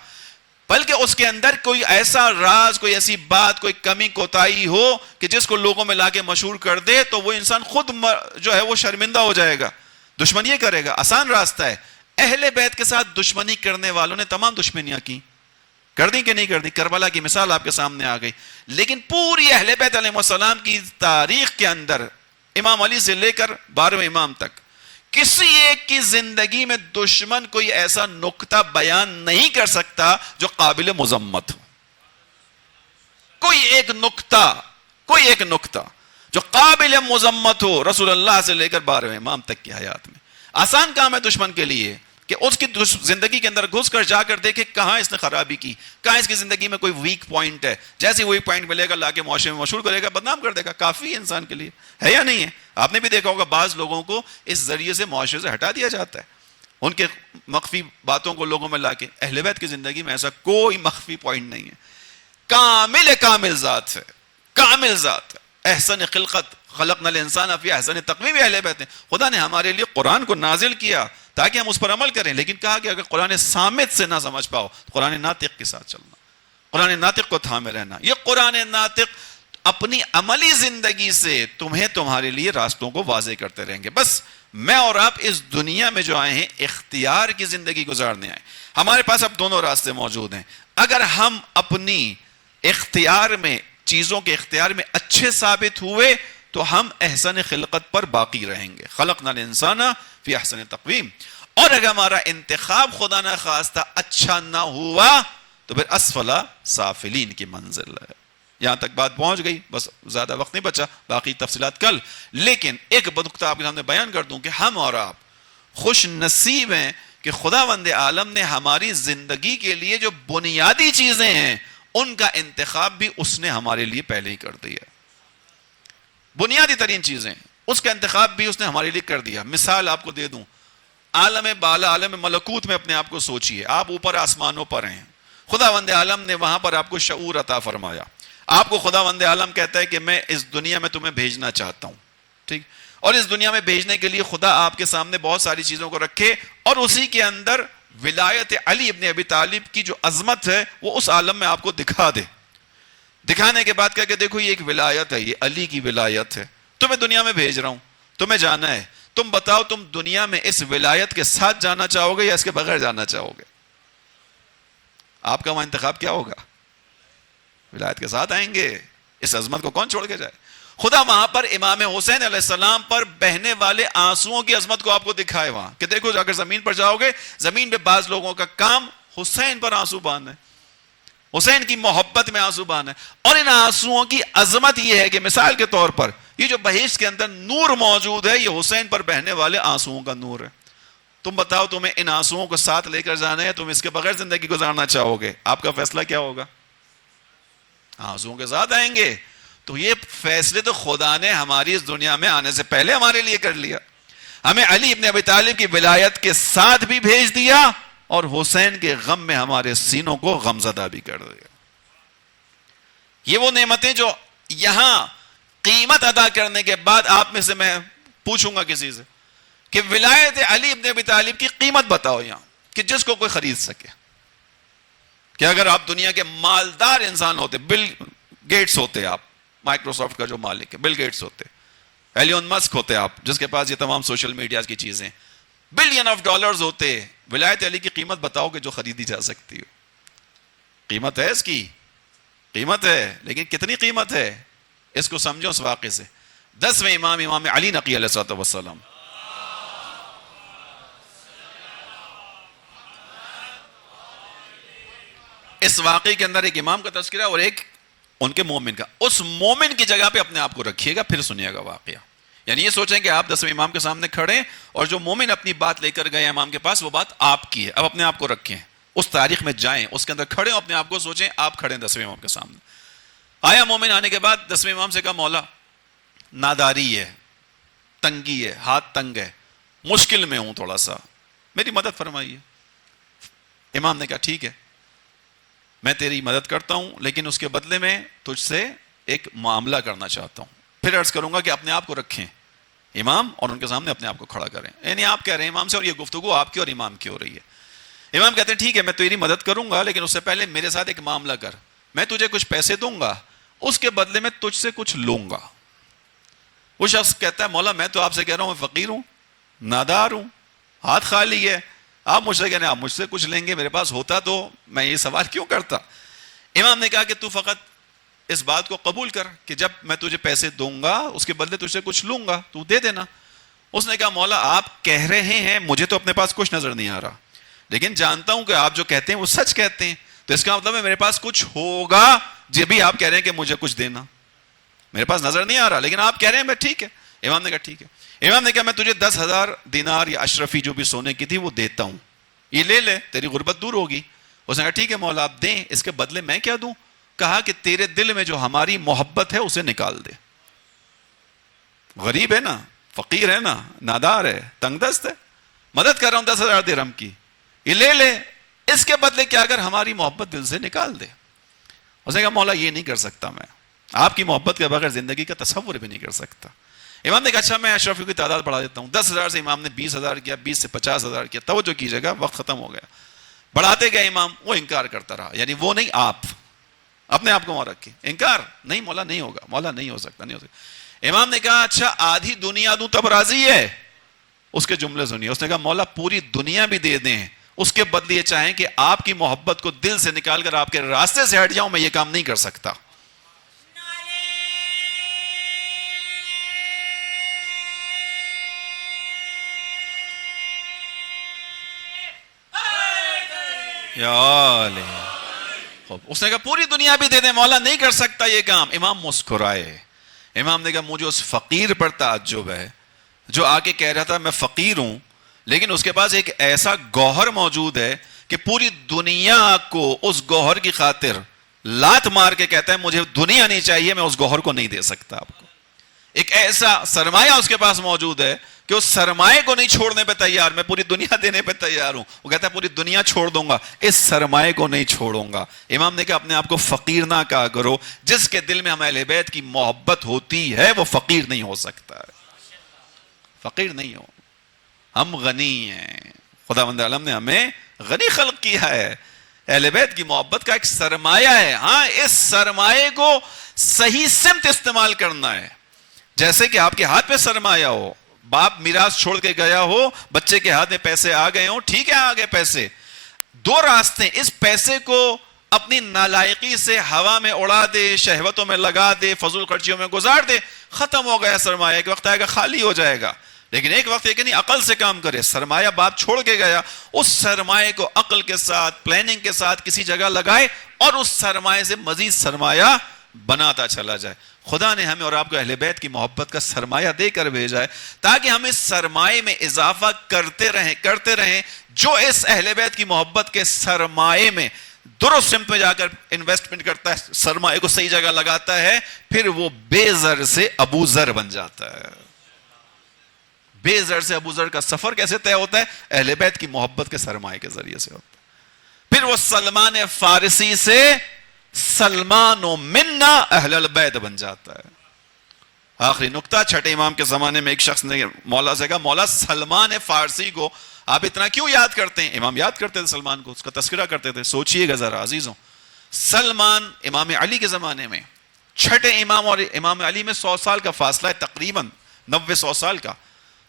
بلکہ اس کے اندر کوئی ایسا راز، کوئی ایسی بات، کوئی کمی کوتاہی ہو کہ جس کو لوگوں میں لا کے مشہور کر دے تو وہ انسان خود جو ہے وہ شرمندہ ہو جائے گا. دشمنی یہ کرے گا. آسان راستہ ہے. اہل بیت کے ساتھ دشمنی کرنے والوں نے تمام دشمنیاں کی، کر دی کہ نہیں کر دی؟ کربلا کی مثال آپ کے سامنے آ گئی. لیکن پوری اہل بیت علیہ السلام کی تاریخ کے اندر امام علی سے لے کر 12ویں امام تک کسی ایک کی زندگی میں دشمن کوئی ایسا نکتہ بیان نہیں کر سکتا جو قابل مذمت ہو. کوئی ایک نکتہ جو قابل مذمت ہو رسول اللہ سے لے کر 12ویں امام تک کی حیات میں. آسان کام ہے دشمن کے لیے کہ اس کی زندگی کے اندر گھس کر جا کر دیکھے کہاں اس نے خرابی کی, کہاں اس کی زندگی میں کوئی ویک پوائنٹ ہے, جیسے ویک پوائنٹ ملے گا لا کے معاشرے میں مشہور کرے گا, بدنام کر دے گا. کافی ہے انسان کے لیے, ہے یا نہیں ہے؟ آپ نے بھی دیکھا ہوگا بعض لوگوں کو اس ذریعے سے معاشرے سے ہٹا دیا جاتا ہے, ان کے مخفی باتوں کو لوگوں میں لا کے. اہل بیت کی زندگی میں ایسا کوئی مخفی پوائنٹ نہیں ہے, کامل ذات ہے, کامل ذات ہے, احسن خلقت, خلقنا الانسان فی احسن تقویم. اہل بیت ہیں, خدا نے ہمارے لیے قرآن کو نازل کیا تاکہ ہم اس پر عمل کریں, لیکن کہا کہ اگر قرآن صامت سے نہ سمجھ پاؤ تو قرآن ناطق کے ساتھ چلنا, قرآن ناطق کو تھامے رہنا. یہ قرآن ناطق اپنی عملی زندگی سے تمہیں تمہارے لیے راستوں کو واضح کرتے رہیں گے. بس میں اور آپ اس دنیا میں جو آئے ہیں اختیار کی زندگی گزارنے آئے, ہمارے پاس اب دونوں راستے موجود ہیں. اگر ہم اپنی اختیار میں, چیزوں کے اختیار میں اچھے ثابت ہوئے تو ہم احسن خلقت پر باقی رہیں گے, خلقنا الانسان فی احسن تقویم. اور اگر ہمارا انتخاب خدا نہ خواستہ اچھا نہ ہوا تو پھر اسفل سافلین کی منزل ہے. یہاں تک بات پہنچ گئی, بس زیادہ وقت نہیں بچا, باقی تفصیلات کل. لیکن ایک نقطہ آپ کے سامنے بیان کر دوں کہ ہم اور آپ خوش نصیب ہیں کہ خداوند عالم نے ہماری زندگی کے لیے جو بنیادی چیزیں ہیں ان کا انتخاب بھی اس نے ہمارے لیے پہلے ہی کر دیا. بنیادی ترین چیزیں اس کا انتخاب بھی اس نے ہمارے لیے کر دیا. مثال آپ کو دے دوں, عالم بالا, عالم ملکوت میں اپنے آپ کو سوچئے, آپ اوپر آسمانوں پر ہیں, خداوند عالم نے وہاں پر آپ کو شعور عطا فرمایا. آپ کو خداوند عالم کہتا ہے کہ میں اس دنیا میں تمہیں بھیجنا چاہتا ہوں, ٹھیک, اور اس دنیا میں بھیجنے کے لیے خدا آپ کے سامنے بہت ساری چیزوں کو رکھے, اور اسی کے اندر ولایت علی ابن ابی طالب کی جو عظمت ہے وہ اس عالم میں آپ کو دکھا دے. دکھانے کے بعد کہا کہ دیکھو یہ ایک ولایت ہے, یہ علی کی ولایت ہے, تمہیں دنیا میں بھیج رہا ہوں, تمہیں جانا ہے, تم بتاؤ تم دنیا میں اس ولایت کے ساتھ جانا چاہو گے یا اس کے بغیر جانا چاہو گے؟ آپ کا وہاں انتخاب کیا ہوگا؟ ولایت کے ساتھ آئیں گے, اس عظمت کو کون چھوڑ کے جائے. خدا وہاں پر امام حسین علیہ السلام پر بہنے والے آنسوؤں کی عظمت کو آپ کو دکھائے وہاں کہ دیکھو اگر زمین پر جاؤ گے, زمین پہ بعض لوگوں کا کام حسین پر آنسو بہانا ہے, حسین کی محبت میں آنسو بہانا ہے. اور ان آنسوؤں کی عظمت یہ ہے کہ مثال کے طور پر یہ جو بہشت کے اندر نور موجود ہے یہ حسین پر بہنے والے آنسوؤں کا نور ہے. تم بتاؤ تمہیں ان آنسوؤں کو ساتھ لے کر جانا ہے, تم اس کے بغیر زندگی گزارنا چاہو گے؟ آپ کا فیصلہ کیا ہوگا؟ آنسوؤں کے ساتھ آئیں گے. تو یہ فیصلے تو خدا نے ہماری اس دنیا میں آنے سے پہلے ہمارے لیے کر لیا. ہمیں علی ابن ابی طالب کی ولایت کے ساتھ بھی بھیج دیا اور حسین کے غم میں ہمارے سینوں کو غمزدہ بھی کر دیا. یہ وہ نعمتیں جو یہاں قیمت ادا کرنے کے بعد آپ میں سے میں پوچھوں گا کسی سے کہ ولایت علی ابن ابی طالب کی قیمت بتاؤ یہاں کہ جس کو کوئی خرید سکے. کہ اگر آپ دنیا کے مالدار انسان ہوتے, بل گیٹس ہوتے, آپ مائکروسافٹ کا جو مالک ہے بل گیٹس ہوتے, ایلون مسک ہوتے آپ جس کے پاس یہ تمام سوشل میڈیا کی چیزیں, بلین آف ڈالرز ہوتے, ولایت علی کی قیمت بتاؤ کہ جو خریدی جا سکتی ہو. قیمت ہے اس کی, قیمت ہے, لیکن کتنی قیمت ہے اس کو سمجھو اس واقعے سے. 10ویں امام علی نقی علیہ الصلوۃ والسلام, اس واقعے کے اندر ایک امام کا تذکرہ اور ایک ان کے مومن کا. اس مومن کی جگہ پہ اپنے آپ کو رکھیے گا, پھر سنیے گا واقعہ. یعنی یہ سوچیں کہ آپ 10ویں امام کے سامنے کھڑے اور جو مومن اپنی بات لے کر گئے امام کے پاس وہ بات آپ کی ہے. اب اپنے آپ کو رکھیں, اس تاریخ میں جائیں, اس کے اندر کھڑے ہو, اپنے آپ کو سوچیں آپ کھڑے ہیں 10ویں امام کے سامنے. آیا مومن, آنے کے بعد 10ویں امام سے کہا مولا ناداری ہے, تنگی ہے, ہاتھ تنگ ہے, مشکل میں ہوں تھوڑا سا, میری مدد فرمائیے. امام نے کہا ٹھیک ہے میں تیری مدد کرتا ہوں, لیکن اس کے بدلے میں تجھ سے ایک معاملہ کرنا چاہتا ہوں. پھر عرض کروں گا کہ اپنے آپ کو رکھیں امام اور ان کے سامنے اپنے آپ کو کھڑا کریں. یعنی آپ کہہ رہے ہیں امام سے اور یہ گفتگو آپ کی اور امام کی ہو رہی ہے. امام کہتے ہیں ٹھیک ہے میں تیری مدد کروں گا, لیکن اس سے پہلے میرے ساتھ ایک معاملہ کر. میں تجھے کچھ پیسے دوں گا, اس کے بدلے میں تجھ سے کچھ لوں گا. وہ شخص کہتا ہے مولا میں تو آپ سے کہہ رہا ہوں میں فقیر ہوں, نادار ہوں, ہاتھ خالی ہے, آپ مجھ سے کہہ رہے ہیں آپ مجھ سے کچھ لیں گے, میرے پاس ہوتا تو میں یہ سوال کیوں کرتا. امام نے کہا کہ تو فقط اس بات کو قبول کر کہ جب میں تجھے پیسے دوں گا اس کے بدلے تجھ سے کچھ لوں گا, تو دے دینا. اس نے کہا مولا آپ کہہ رہے ہیں, مجھے تو اپنے پاس کچھ نظر نہیں آ رہا, لیکن جانتا ہوں کہ آپ جو کہتے ہیں وہ سچ کہتے ہیں, تو اس کا مطلب ہے میرے پاس کچھ ہوگا. جب بھی آپ کہہ رہے ہیں کہ مجھے کچھ دینا, میرے پاس نظر نہیں آ رہا لیکن آپ کہہ رہے ہیں میں ٹھیک ہے. امام نے کہا ٹھیک ہے. امام نے کہا میں تجھے 10,000 دینار یا اشرفی جو بھی سونے کی تھی وہ دیتا ہوں, یہ لے لے, تیری غربت دور ہوگی. اس نے کہا ٹھیک ہے مولا آپ دیں, اس کے بدلے میں کیا دوں؟ کہا کہ تیرے دل میں جو ہماری محبت ہے اسے نکال دے. غریب ہے نا, فقیر ہے نا, نادار ہے, تنگ دست ہے, مدد کر رہا ہوں 10,000 درہم کی, یہ لے لے, اس کے بدلے کیا اگر ہماری محبت دل سے نکال دے. اس نے کہا مولا یہ نہیں کر سکتا, میں آپ کی محبت کے بغیر زندگی کا تصور بھی نہیں کر سکتا. امام نے کہا اچھا میں اشرفیوں کی تعداد بڑھا دیتا ہوں. 10,000 سے امام نے 20,000 کیا, 20 سے 50,000 کیا. توجہ کیجیے گا, وقت ختم ہو گیا. بڑھاتے گئے امام, وہ انکار کرتا رہا, یعنی وہ نہیں, آپ اپنے آپ کو وہاں رکھے, انکار نہیں, مولا نہیں ہوگا, مولا نہیں ہو سکتا, نہیں ہو سکتا. امام نے کہا اچھا آدھی دنیا دوں تب راضی ہے؟ اس کے جملے سنیے. اس نے کہا مولا پوری دنیا بھی دے دیں, اس کے بدلے یہ چاہیں کہ آپ کی محبت کو دل سے نکال کر آپ کے راستے سے ہٹ جاؤں, میں یہ کام نہیں کر سکتا. اس نے کہا پوری دنیا بھی دے دیں مولا, نہیں کر سکتا یہ کام. امام مسکرائے. امام نے کہا مجھے اس فقیر پر تعجب ہے جو آ کے کہہ رہا تھا میں فقیر ہوں, لیکن اس کے پاس ایک ایسا گوہر موجود ہے کہ پوری دنیا کو اس گوہر کی خاطر لات مار کے کہتا ہے مجھے دنیا نہیں چاہیے, میں اس گوہر کو نہیں دے سکتا آپ کو. ایک ایسا سرمایہ اس کے پاس موجود ہے کہ اس سرمایہ کو نہیں چھوڑنے پہ تیار, میں پوری دنیا دینے پہ تیار ہوں. وہ کہتا ہے پوری دنیا چھوڑ دوں گا, اس سرمایہ کو نہیں چھوڑوں گا. امام نے کہا اپنے آپ کو فقیر نہ کہا کرو, جس کے دل میں ہم اہل بیت کی محبت ہوتی ہے وہ فقیر نہیں ہو سکتا ہے, فقیر نہیں ہو. ہم غنی ہیں, خداوند عالم نے ہمیں غنی خلق کیا ہے. اہل بیت کی محبت کا ایک سرمایہ ہے. ہاں اس سرمایہ کو صحیح سمت استعمال کرنا ہے. جیسے کہ آپ کے ہاتھ پہ سرمایہ ہو, باپ میراث چھوڑ کے گیا ہو, بچے کے ہاتھ میں پیسے آ گئے ہوں, ٹھیک ہے آ گئے پیسے, دو راستے, اس پیسے کو اپنی نالائقی سے ہوا میں اڑا دے, شہوتوں میں لگا دے, فضول خرچیوں میں گزار دے, ختم ہو گیا سرمایہ, ایک وقت آئے گا خالی ہو جائے گا. لیکن ایک وقت یہ کہ نہیں, عقل سے کام کرے. سرمایہ باپ چھوڑ کے گیا, اس سرمایہ کو عقل کے ساتھ, پلاننگ کے ساتھ کسی جگہ لگائے اور اس سرمایہ سے مزید سرمایہ بناتا چلا جائے. خدا نے ہمیں اور آپ کو اہل بیت کی محبت کا سرمایہ دے کر بھیجا ہے تاکہ ہم اس سرمایہ میں اضافہ کرتے رہیں. جو اس اہل بیت کی محبت کے سرمایہ میں درست سمت میں جا کر انویسٹمنٹ کرتا ہے, سرمایہ کو صحیح جگہ لگاتا ہے, پھر وہ بے زر سے ابو زر بن جاتا ہے. بے زر سے ابو زر کا سفر کیسے طے ہوتا ہے؟ اہل بیت کی محبت کے سرمایہ کے ذریعے سے ہوتا ہے. پھر وہ سلمان فارسی سے سلمان و منا اہل البیت بن جاتا ہے. آخری نقطہ, چھٹے امام کے زمانے میں ایک شخص نے مولا سے کہا مولا سلمان فارسی کو آپ اتنا کیوں یاد کرتے ہیں؟ امام یاد کرتے تھے سلمان کو, اس کا تذکرہ کرتے تھے. سوچئے گا ذرا عزیزوں, سلمان امام علی کے زمانے میں, چھٹے امام اور امام علی میں 100 سال کا فاصلہ ہے, تقریباً 90-100 سال کا.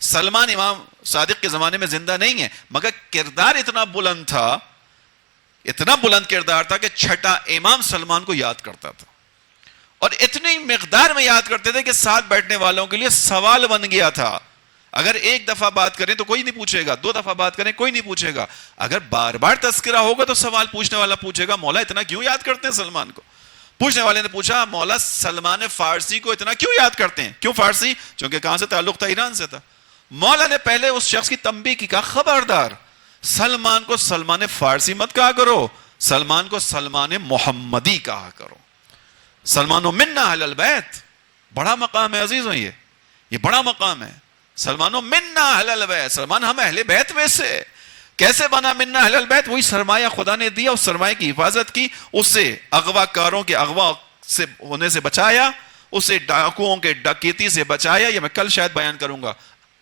سلمان امام صادق کے زمانے میں زندہ نہیں ہے, مگر کردار اتنا بلند تھا, اتنا بلند کردار تھا کہ چھٹا امام سلمان کو یاد کرتا تھا, اور اتنی مقدار میں یاد کرتے تھے کہ ساتھ بیٹھنے والوں کے لیے سوال بن گیا تھا. اگر ایک دفعہ بات کریں تو کوئی نہیں پوچھے گا, 2 دفعہ بات کریں کوئی نہیں پوچھے گا, اگر بار بار تذکرہ ہوگا تو سوال پوچھنے والا پوچھے گا مولا اتنا کیوں یاد کرتے ہیں سلمان کو؟ پوچھنے والے نے پوچھا مولا سلمان فارسی کو اتنا کیوں یاد کرتے ہیں؟ کیوں فارسی؟ چونکہ کہاں سے تعلق تھا؟ ایران سے تھا. مولا نے پہلے اس شخص کی تنبیہ کی, کہا خبردار سلمان کو سلمان فارسی مت کہا کرو, سلمان کو سلمان محمدی کہا کرو. سلمان و منا اہل البیت, بڑا مقام ہے عزیزوں, یہ بڑا مقام ہے. سلمان و منا اہل البیت, سلمان ہم اہل بیت میں سے. کیسے بنا منا اہل البیت؟ وہی سرمایہ خدا نے دیا, اس سرمایہ کی حفاظت کی, اسے اغوا کاروں کے اغوا سے ہونے سے بچایا, اسے ڈاکوؤں کے ڈکیتی سے بچایا. یہ میں کل شاید بیان کروں گا.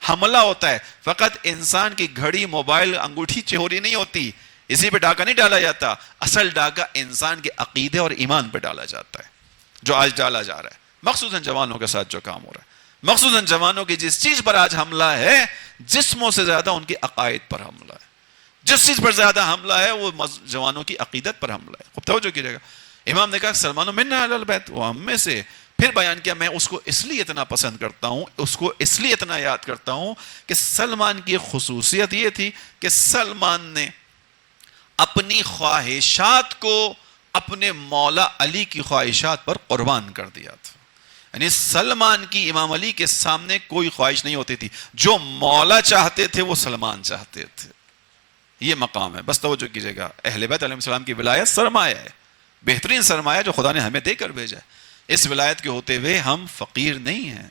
حملہ ہوتا ہے, فقط انسان کی گھڑی, موبائل, انگوٹھی چوری نہیں ہوتی, اسی پہ ڈاکہ نہیں ڈالا جاتا. اصل ڈاکہ انسان کے عقیدے اور ایمان پہ ڈالا جاتا ہے, جو آج ڈالا جا رہا ہے, مخصوصاً جوانوں کے ساتھ جو کام ہو رہا ہے. مخصوصاً جوانوں کی جس چیز پر آج حملہ ہے, جسموں سے زیادہ ان کی عقائد پر حملہ ہے. جس چیز پر زیادہ حملہ ہے وہ جوانوں کی عقیدت پر حملہ ہے. خوب توجہ کیجیے گا. امام نے کہا سلمان منا اہل البیت, وہ ہم میں سے. پھر بیان کیا میں اس کو اس لیے اتنا پسند کرتا ہوں, اس کو اس لیے اتنا یاد کرتا ہوں کہ سلمان کی خصوصیت یہ تھی کہ سلمان نے اپنی خواہشات کو اپنے مولا علی کی خواہشات پر قربان کر دیا تھا. یعنی سلمان کی امام علی کے سامنے کوئی خواہش نہیں ہوتی تھی، جو مولا چاہتے تھے وہ سلمان چاہتے تھے. یہ مقام ہے. بس توجہ کیجئے گا، اہل بیت علیہ السلام کی ولایت سرمایہ ہے، بہترین سرمایہ جو خدا نے ہمیں دے کر بھیجا ہے. اس ولایت کے ہوتے ہوئے ہم فقیر نہیں ہیں،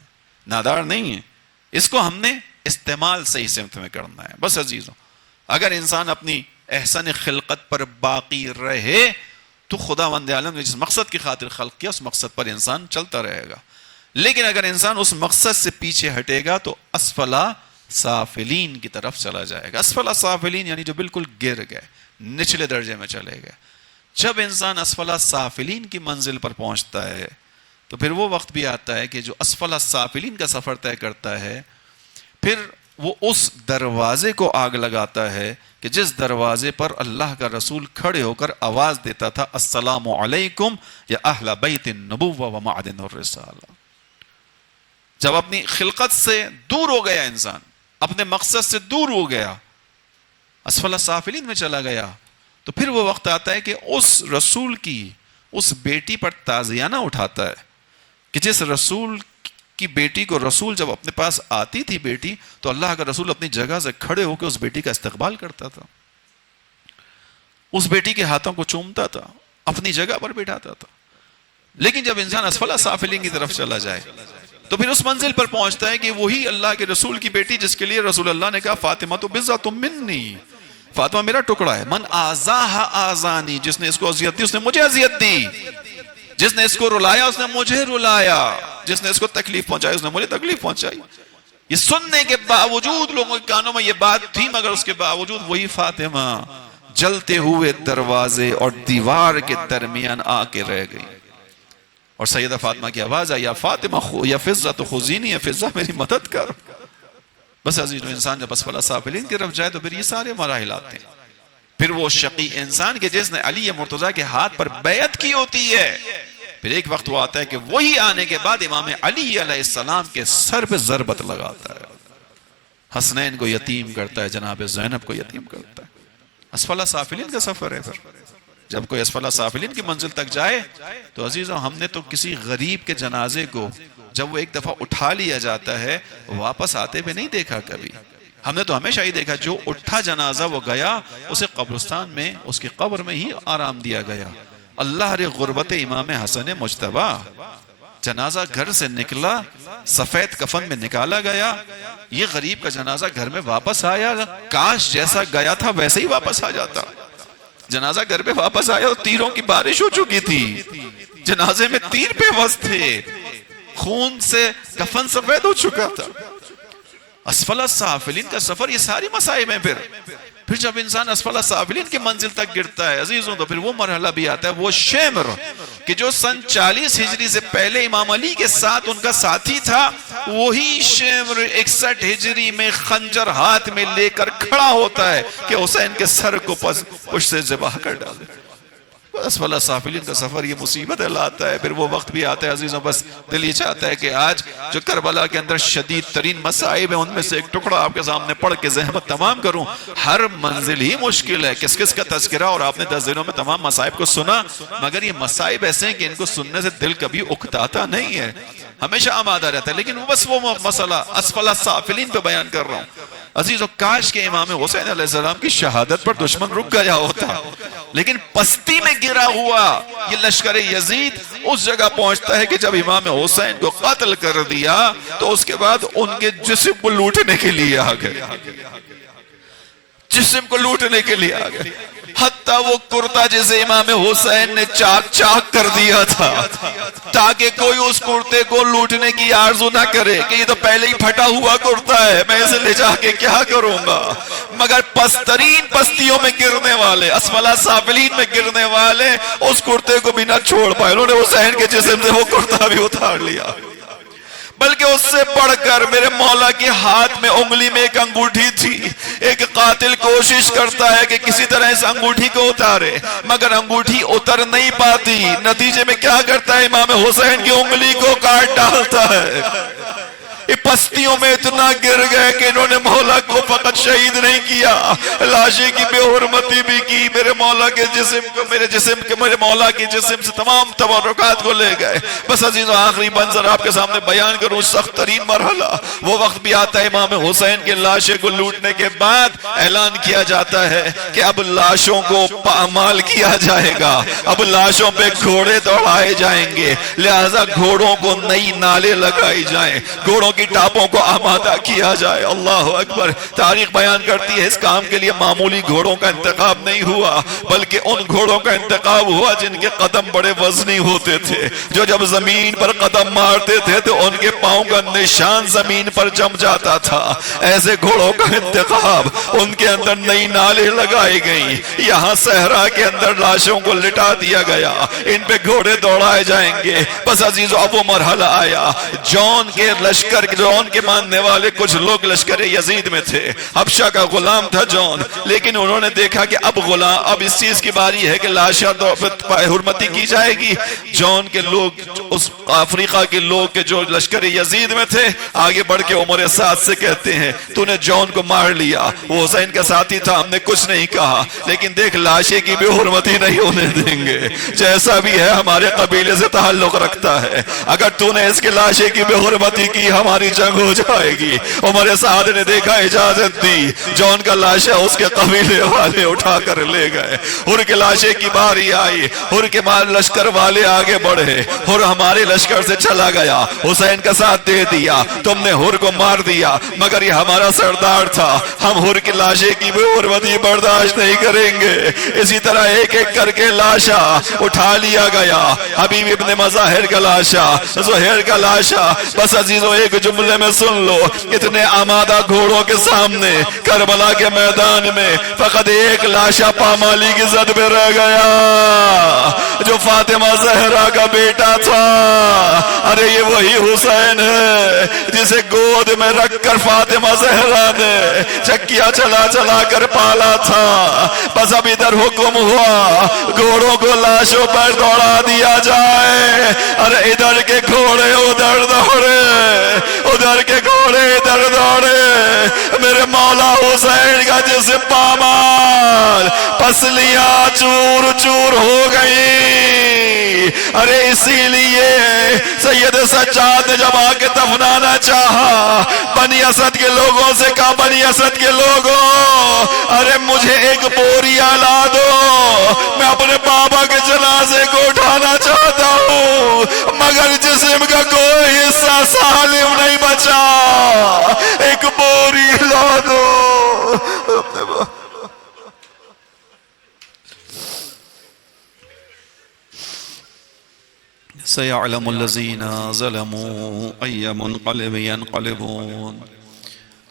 نادار نہیں ہیں. اس کو ہم نے استعمال صحیح سمت میں کرنا ہے. بس عزیزوں، اگر انسان اپنی احسن خلقت پر باقی رہے تو خداوند عالم نے جس مقصد کی خاطر خلق کیا اس مقصد پر انسان چلتا رہے گا. لیکن اگر انسان اس مقصد سے پیچھے ہٹے گا تو اسفلا سافلین کی طرف چلا جائے گا. اسفلا سافلین یعنی جو بالکل گر گئے، نچلے درجے میں چلے گئے. جب انسان اسفلا سافلین کی منزل پر پہنچتا ہے تو پھر وہ وقت بھی آتا ہے کہ جو اسفلا سافلین کا سفر طے کرتا ہے، پھر وہ اس دروازے کو آگ لگاتا ہے کہ جس دروازے پر اللہ کا رسول کھڑے ہو کر آواز دیتا تھا السلام علیکم یا اہل بیت النبوہ و معدن الرسالہ. جب اپنی خلقت سے دور ہو گیا انسان، اپنے مقصد سے دور ہو گیا، اسفل سافلین میں چلا گیا، تو پھر وہ وقت آتا ہے کہ اس رسول کی اس بیٹی پر تعزیانہ اٹھاتا ہے کہ جس رسول کی بیٹی کو، رسول جب اپنے پاس آتی تھی بیٹی تو اللہ کا رسول اپنی جگہ سے کھڑے ہو کے اس بیٹی کا استقبال کرتا تھا، اس بیٹی کے ہاتھوں کو چومتا تھا، اپنی جگہ پر بٹھاتا تھا. لیکن جب انسان اسفل سافلین کی طرف چلا جائے تو پھر اس منزل پر پہنچتا ہے کہ وہی اللہ کے رسول کی بیٹی جس کے لیے رسول اللہ نے کہا فاطمہ تو بضعۃ منی، فاطمہ میرا ٹکڑا ہے. من آذاہا آذانی، جس نے اس کو اذیت دی اس نے مجھے اذیت دی، جس نے اس کو رلایا اس نے مجھے رلایا، جس نے اس کو تکلیف پہنچائی اس نے مجھے تکلیف پہنچائی. یہ سننے کے باوجود لوگوں کے کانوں میں یہ بات تھی، مگر اس کے باوجود وہی فاطمہ جلتے ہوئے دروازے اور دیوار کے درمیان آ کے رہ گئی. اور سیدہ فاطمہ کی آواز آئی یا فاطمہ یا فضہ تو خزینی، یا فضہ میری مدد کر. بس عزیز، انسان جب اسفل سافلین کی طرف جائے تو پھر یہ سارے مراحل آتے ہیں. پھر وہ شقی انسان کے جس نے علی مرتضیٰ کے ہاتھ پر بیعت کی ہوتی ہے، پھر ایک وقت وہ آتا ہے کہ وہی آنے کے بعد امام علی علیہ السلام کے سر پہ ضربت لگاتا ہے، حسنین کو یتیم کرتا ہے، جناب زینب کو یتیم کرتا ہے. اسفل سافلین کا سفر ہے. پھر جب کوئی اسفل سافلین کی منزل تک جائے تو عزیزوں، ہم نے تو کسی غریب کے جنازے کو جب وہ ایک دفعہ اٹھا لیا جاتا ہے واپس آتے ہوئے نہیں دیکھا کبھی. ہم نے تو ہمیشہ ہی دیکھا جو اٹھا جنازہ وہ گیا، اسے قبرستان میں اس کی قبر میں ہی آرام دیا گیا. اللہ رے غربت امام حسن مجتبی، جنازہ گھر سے نکلا، سفید کفن میں نکالا گیا، یہ غریب کا جنازہ گھر میں واپس آیا، کاش جیسا گیا تھا ویسے ہی واپس آ جاتا. جنازہ گھر پہ واپس آیا تو تیروں کی بارش ہو چکی تھی، جنازے میں تیر پہ وز تھے، خون سے کفن سفید ہو چکا تھا. اسفل سافلین کا سفر، یہ ساری مصائب ہیں. پھر جب انسان اسفل سافلین کی منزل تک گرتا ہے عزیزوں تو پھر وہ مرحلہ بھی آتا ہے، وہ شمر کہ جو سن 40 ہجری سے پہلے امام علی کے ساتھ ان کا ساتھی تھا، وہی شمر 61 ہجری میں خنجر ہاتھ میں لے کر کھڑا ہوتا ہے کہ حسین کے سر کو پشت سے ذبح کر ڈالے. اسفل سافلین کا سفر یہ مصیبت لاتا ہے. پھر وہ وقت بھی آتا ہے عزیزوں، بس دل یہ چاہتا ہے کہ آج جو کربلا کے اندر شدید ترین مصائب ہیں ان میں سے ایک ٹکڑا آپ کے سامنے پڑھ کے زحمت تمام کروں. ہر منزل ہی مشکل ہے، کس کس کا تذکرہ، اور آپ نے 10 دنوں میں تمام مصائب کو سنا، مگر یہ مصائب ایسے ہیں کہ ان کو سننے سے دل کبھی اکتاتا نہیں ہے، ہمیشہ آمادہ رہتا ہے. لیکن بس وہ مسئلہ اسفل سافلین پہ بیان کر رہا ہوں. عزیزو، کاش کہ امام حسین علیہ السلام کی شہادت پر دشمن رک گیا ہوتا، لیکن پستی میں گرا ہوا یہ لشکر یزید اس جگہ پہنچتا ہے کہ جب امام حسین کو قتل کر دیا تو اس کے بعد ان کے جسم کو لوٹنے کے لیے آ گئے، جسم کو لوٹنے کے لیے آ گئے. حتیٰ وہ کرتا جسے امام حسین نے چاک چاک کر دیا تھا تاکہ کوئی اس کرتے کو لوٹنے کی آرزو نہ کرے کہ یہ تو پہلے ہی پھٹا ہوا کرتا ہے، میں اسے لے جا کے کیا کروں گا. مگر پسترین پستیوں میں گرنے والے، اسفل سافلین میں گرنے والے اس کرتے کو بھی نہ چھوڑ پائے، انہوں نے حسین کے جسم سے وہ کرتا بھی اتار لیا. بلکہ اس سے بڑھ کر میرے مولا کے ہاتھ میں انگلی میں ایک انگوٹھی تھی. ایک قاتل کوشش کرتا ہے کہ کسی طرح اس انگوٹھی کو اتارے، مگر انگوٹھی اتر نہیں پاتی. نتیجے میں کیا کرتا ہے؟ امام حسین کی انگلی کو کاٹ ڈالتا ہے. پستیوں میں اتنا گر گئے کہ انہوں نے مولا کو فقط شہید نہیں کیا، لاشیں کی بے حرمتی بھی کی، میرے مولا کے جسم کو میرے مولا کے جسم سے تمام تبرکات کو لے گئے۔ بس عزیزو آخری منظر آپ کے سامنے بیان کروں، سخت ترین مرحلہ وہ وقت بھی آتا ہے امام حسین کے لاشیں کو لوٹنے کے بعد اعلان کیا جاتا ہے کہ اب لاشوں کو پامال کیا جائے گا، اب لاشوں پہ گھوڑے دوڑائے جائیں گے، لہذا گھوڑوں کو نئی نالے لگائی جائیں، گھوڑوں کی ٹاپوں کو آمادہ کیا جائے۔ اللہ اکبر۔ تاریخ بیان کرتی ہے اس کام کے لیے معمولی گھوڑوں کا انتخاب نہیں ہوا، بلکہ ان گھوڑوں کا انتخاب ہوا جن کے قدم بڑے وزنی ہوتے تھے، جو جب زمین پر قدم مارتے تھے تو ان کے پاؤں کا نشان زمین پر جم جاتا تھا۔ ایسے گھوڑوں کا انتخاب، ان کے اندر نئی نالیں لگائی گئیں، یہاں صحرا کے اندر لاشوں کو لٹا دیا گیا، ان پہ گھوڑے دوڑائے جائیں گے۔ بس عزیزو اب وہ مرحلہ آیا، جون کے لشکر، جون کے ماننے والے کچھ لوگ لشکر یزید میں تھے، حبشہ کا غلام تھا جون، لیکن انہوں نے دیکھا کہ اب اس چیز کی باری ہے کہ لاشیں حرمتی کی جائے گی۔ جون کے لوگ، اس افریقہ کے لوگ کے جو لشکر یزید میں تھے، آگے بڑھ کے عمر سعد سے کہتے ہیں تو نے جون کو مار لیا، وہ حسین کا ساتھی تھا، ہم نے کچھ نہیں کہا، لیکن دیکھ لاشیں کی بھی حرمتی نہیں ہونے دیں گے، جیسا بھی ہے ہمارے قبیلے سے تعلق رکھتا ہے، اگر تو نے اس کے لاشیں کی بے حرمتی کی ہماری جنگ ہو جائے گی۔ عمر سعد نے دیکھا، اجازت دی، جون کا لاشہ اس کے قبیلے والے اٹھا کر لے گئے۔ ہر کے لاشے کی باری آئی، ہر کے لشکر والے آگے بڑھے، ہر ہمارے لشکر سے چلا گیا، حسین کا ساتھ دے دیا، تم نے ہر کو مار دیا، مگر یہ ہمارا سردار تھا، ہم ہر کی لاشے کی بے حرمتی برداشت نہیں کریں گے۔ اسی طرح ایک ایک کر کے لاشا اٹھا لیا گیا، حبیب ابن مظاہر کا لاشا، زہیر کا لاشا۔ بس عزیزو ایک جملے میں سن لو، اتنے آمادہ گھوڑوں کے سامنے کربلا کے میدان میں فقط ایک لاشا پامالی کی زد پہ رہ گیا، جو فاطمہ زہرا کا بیٹا تھا۔ ارے یہ وہی حسین ہے جسے گود میں رکھ کر فاطمہ زہرا نے چکیا چلا چلا کر پالا تھا۔ بس اب ادھر حکم ہوا گھوڑوں کو لاشوں پر دوڑا دیا جائے، ارے ادھر کے گھوڑے ادھر دوڑے، ادھر کے گھوڑے ادھر دوڑے، میرے مولا حسین کا جسم پامال، پسلیاں چور چور ہو گئی۔ ارے اسی لیے سید سجاد نے جب آ کے دفنانا چاہا، بنی اسد کے لوگوں سے کہا، بنی اسد کے لوگوں ارے مجھے ایک بوریا لا دو، میں اپنے بابا کے جنازے کو اٹھانا چاہتا ہوں، مگر جسم کا کوئی حصہ سالم نہیں بچا، ایک بوری لا دو۔ سيعلم الذين ظلموا أي منقلب ينقلبون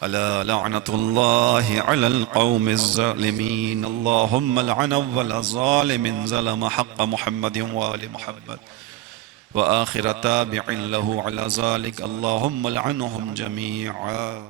ألا لعنة الله على القوم الظالمين اللهم لعن أول ظالم ظلم حق محمد وآل محمد وآخر تابع له على ذلك اللهم لعنهم جميعا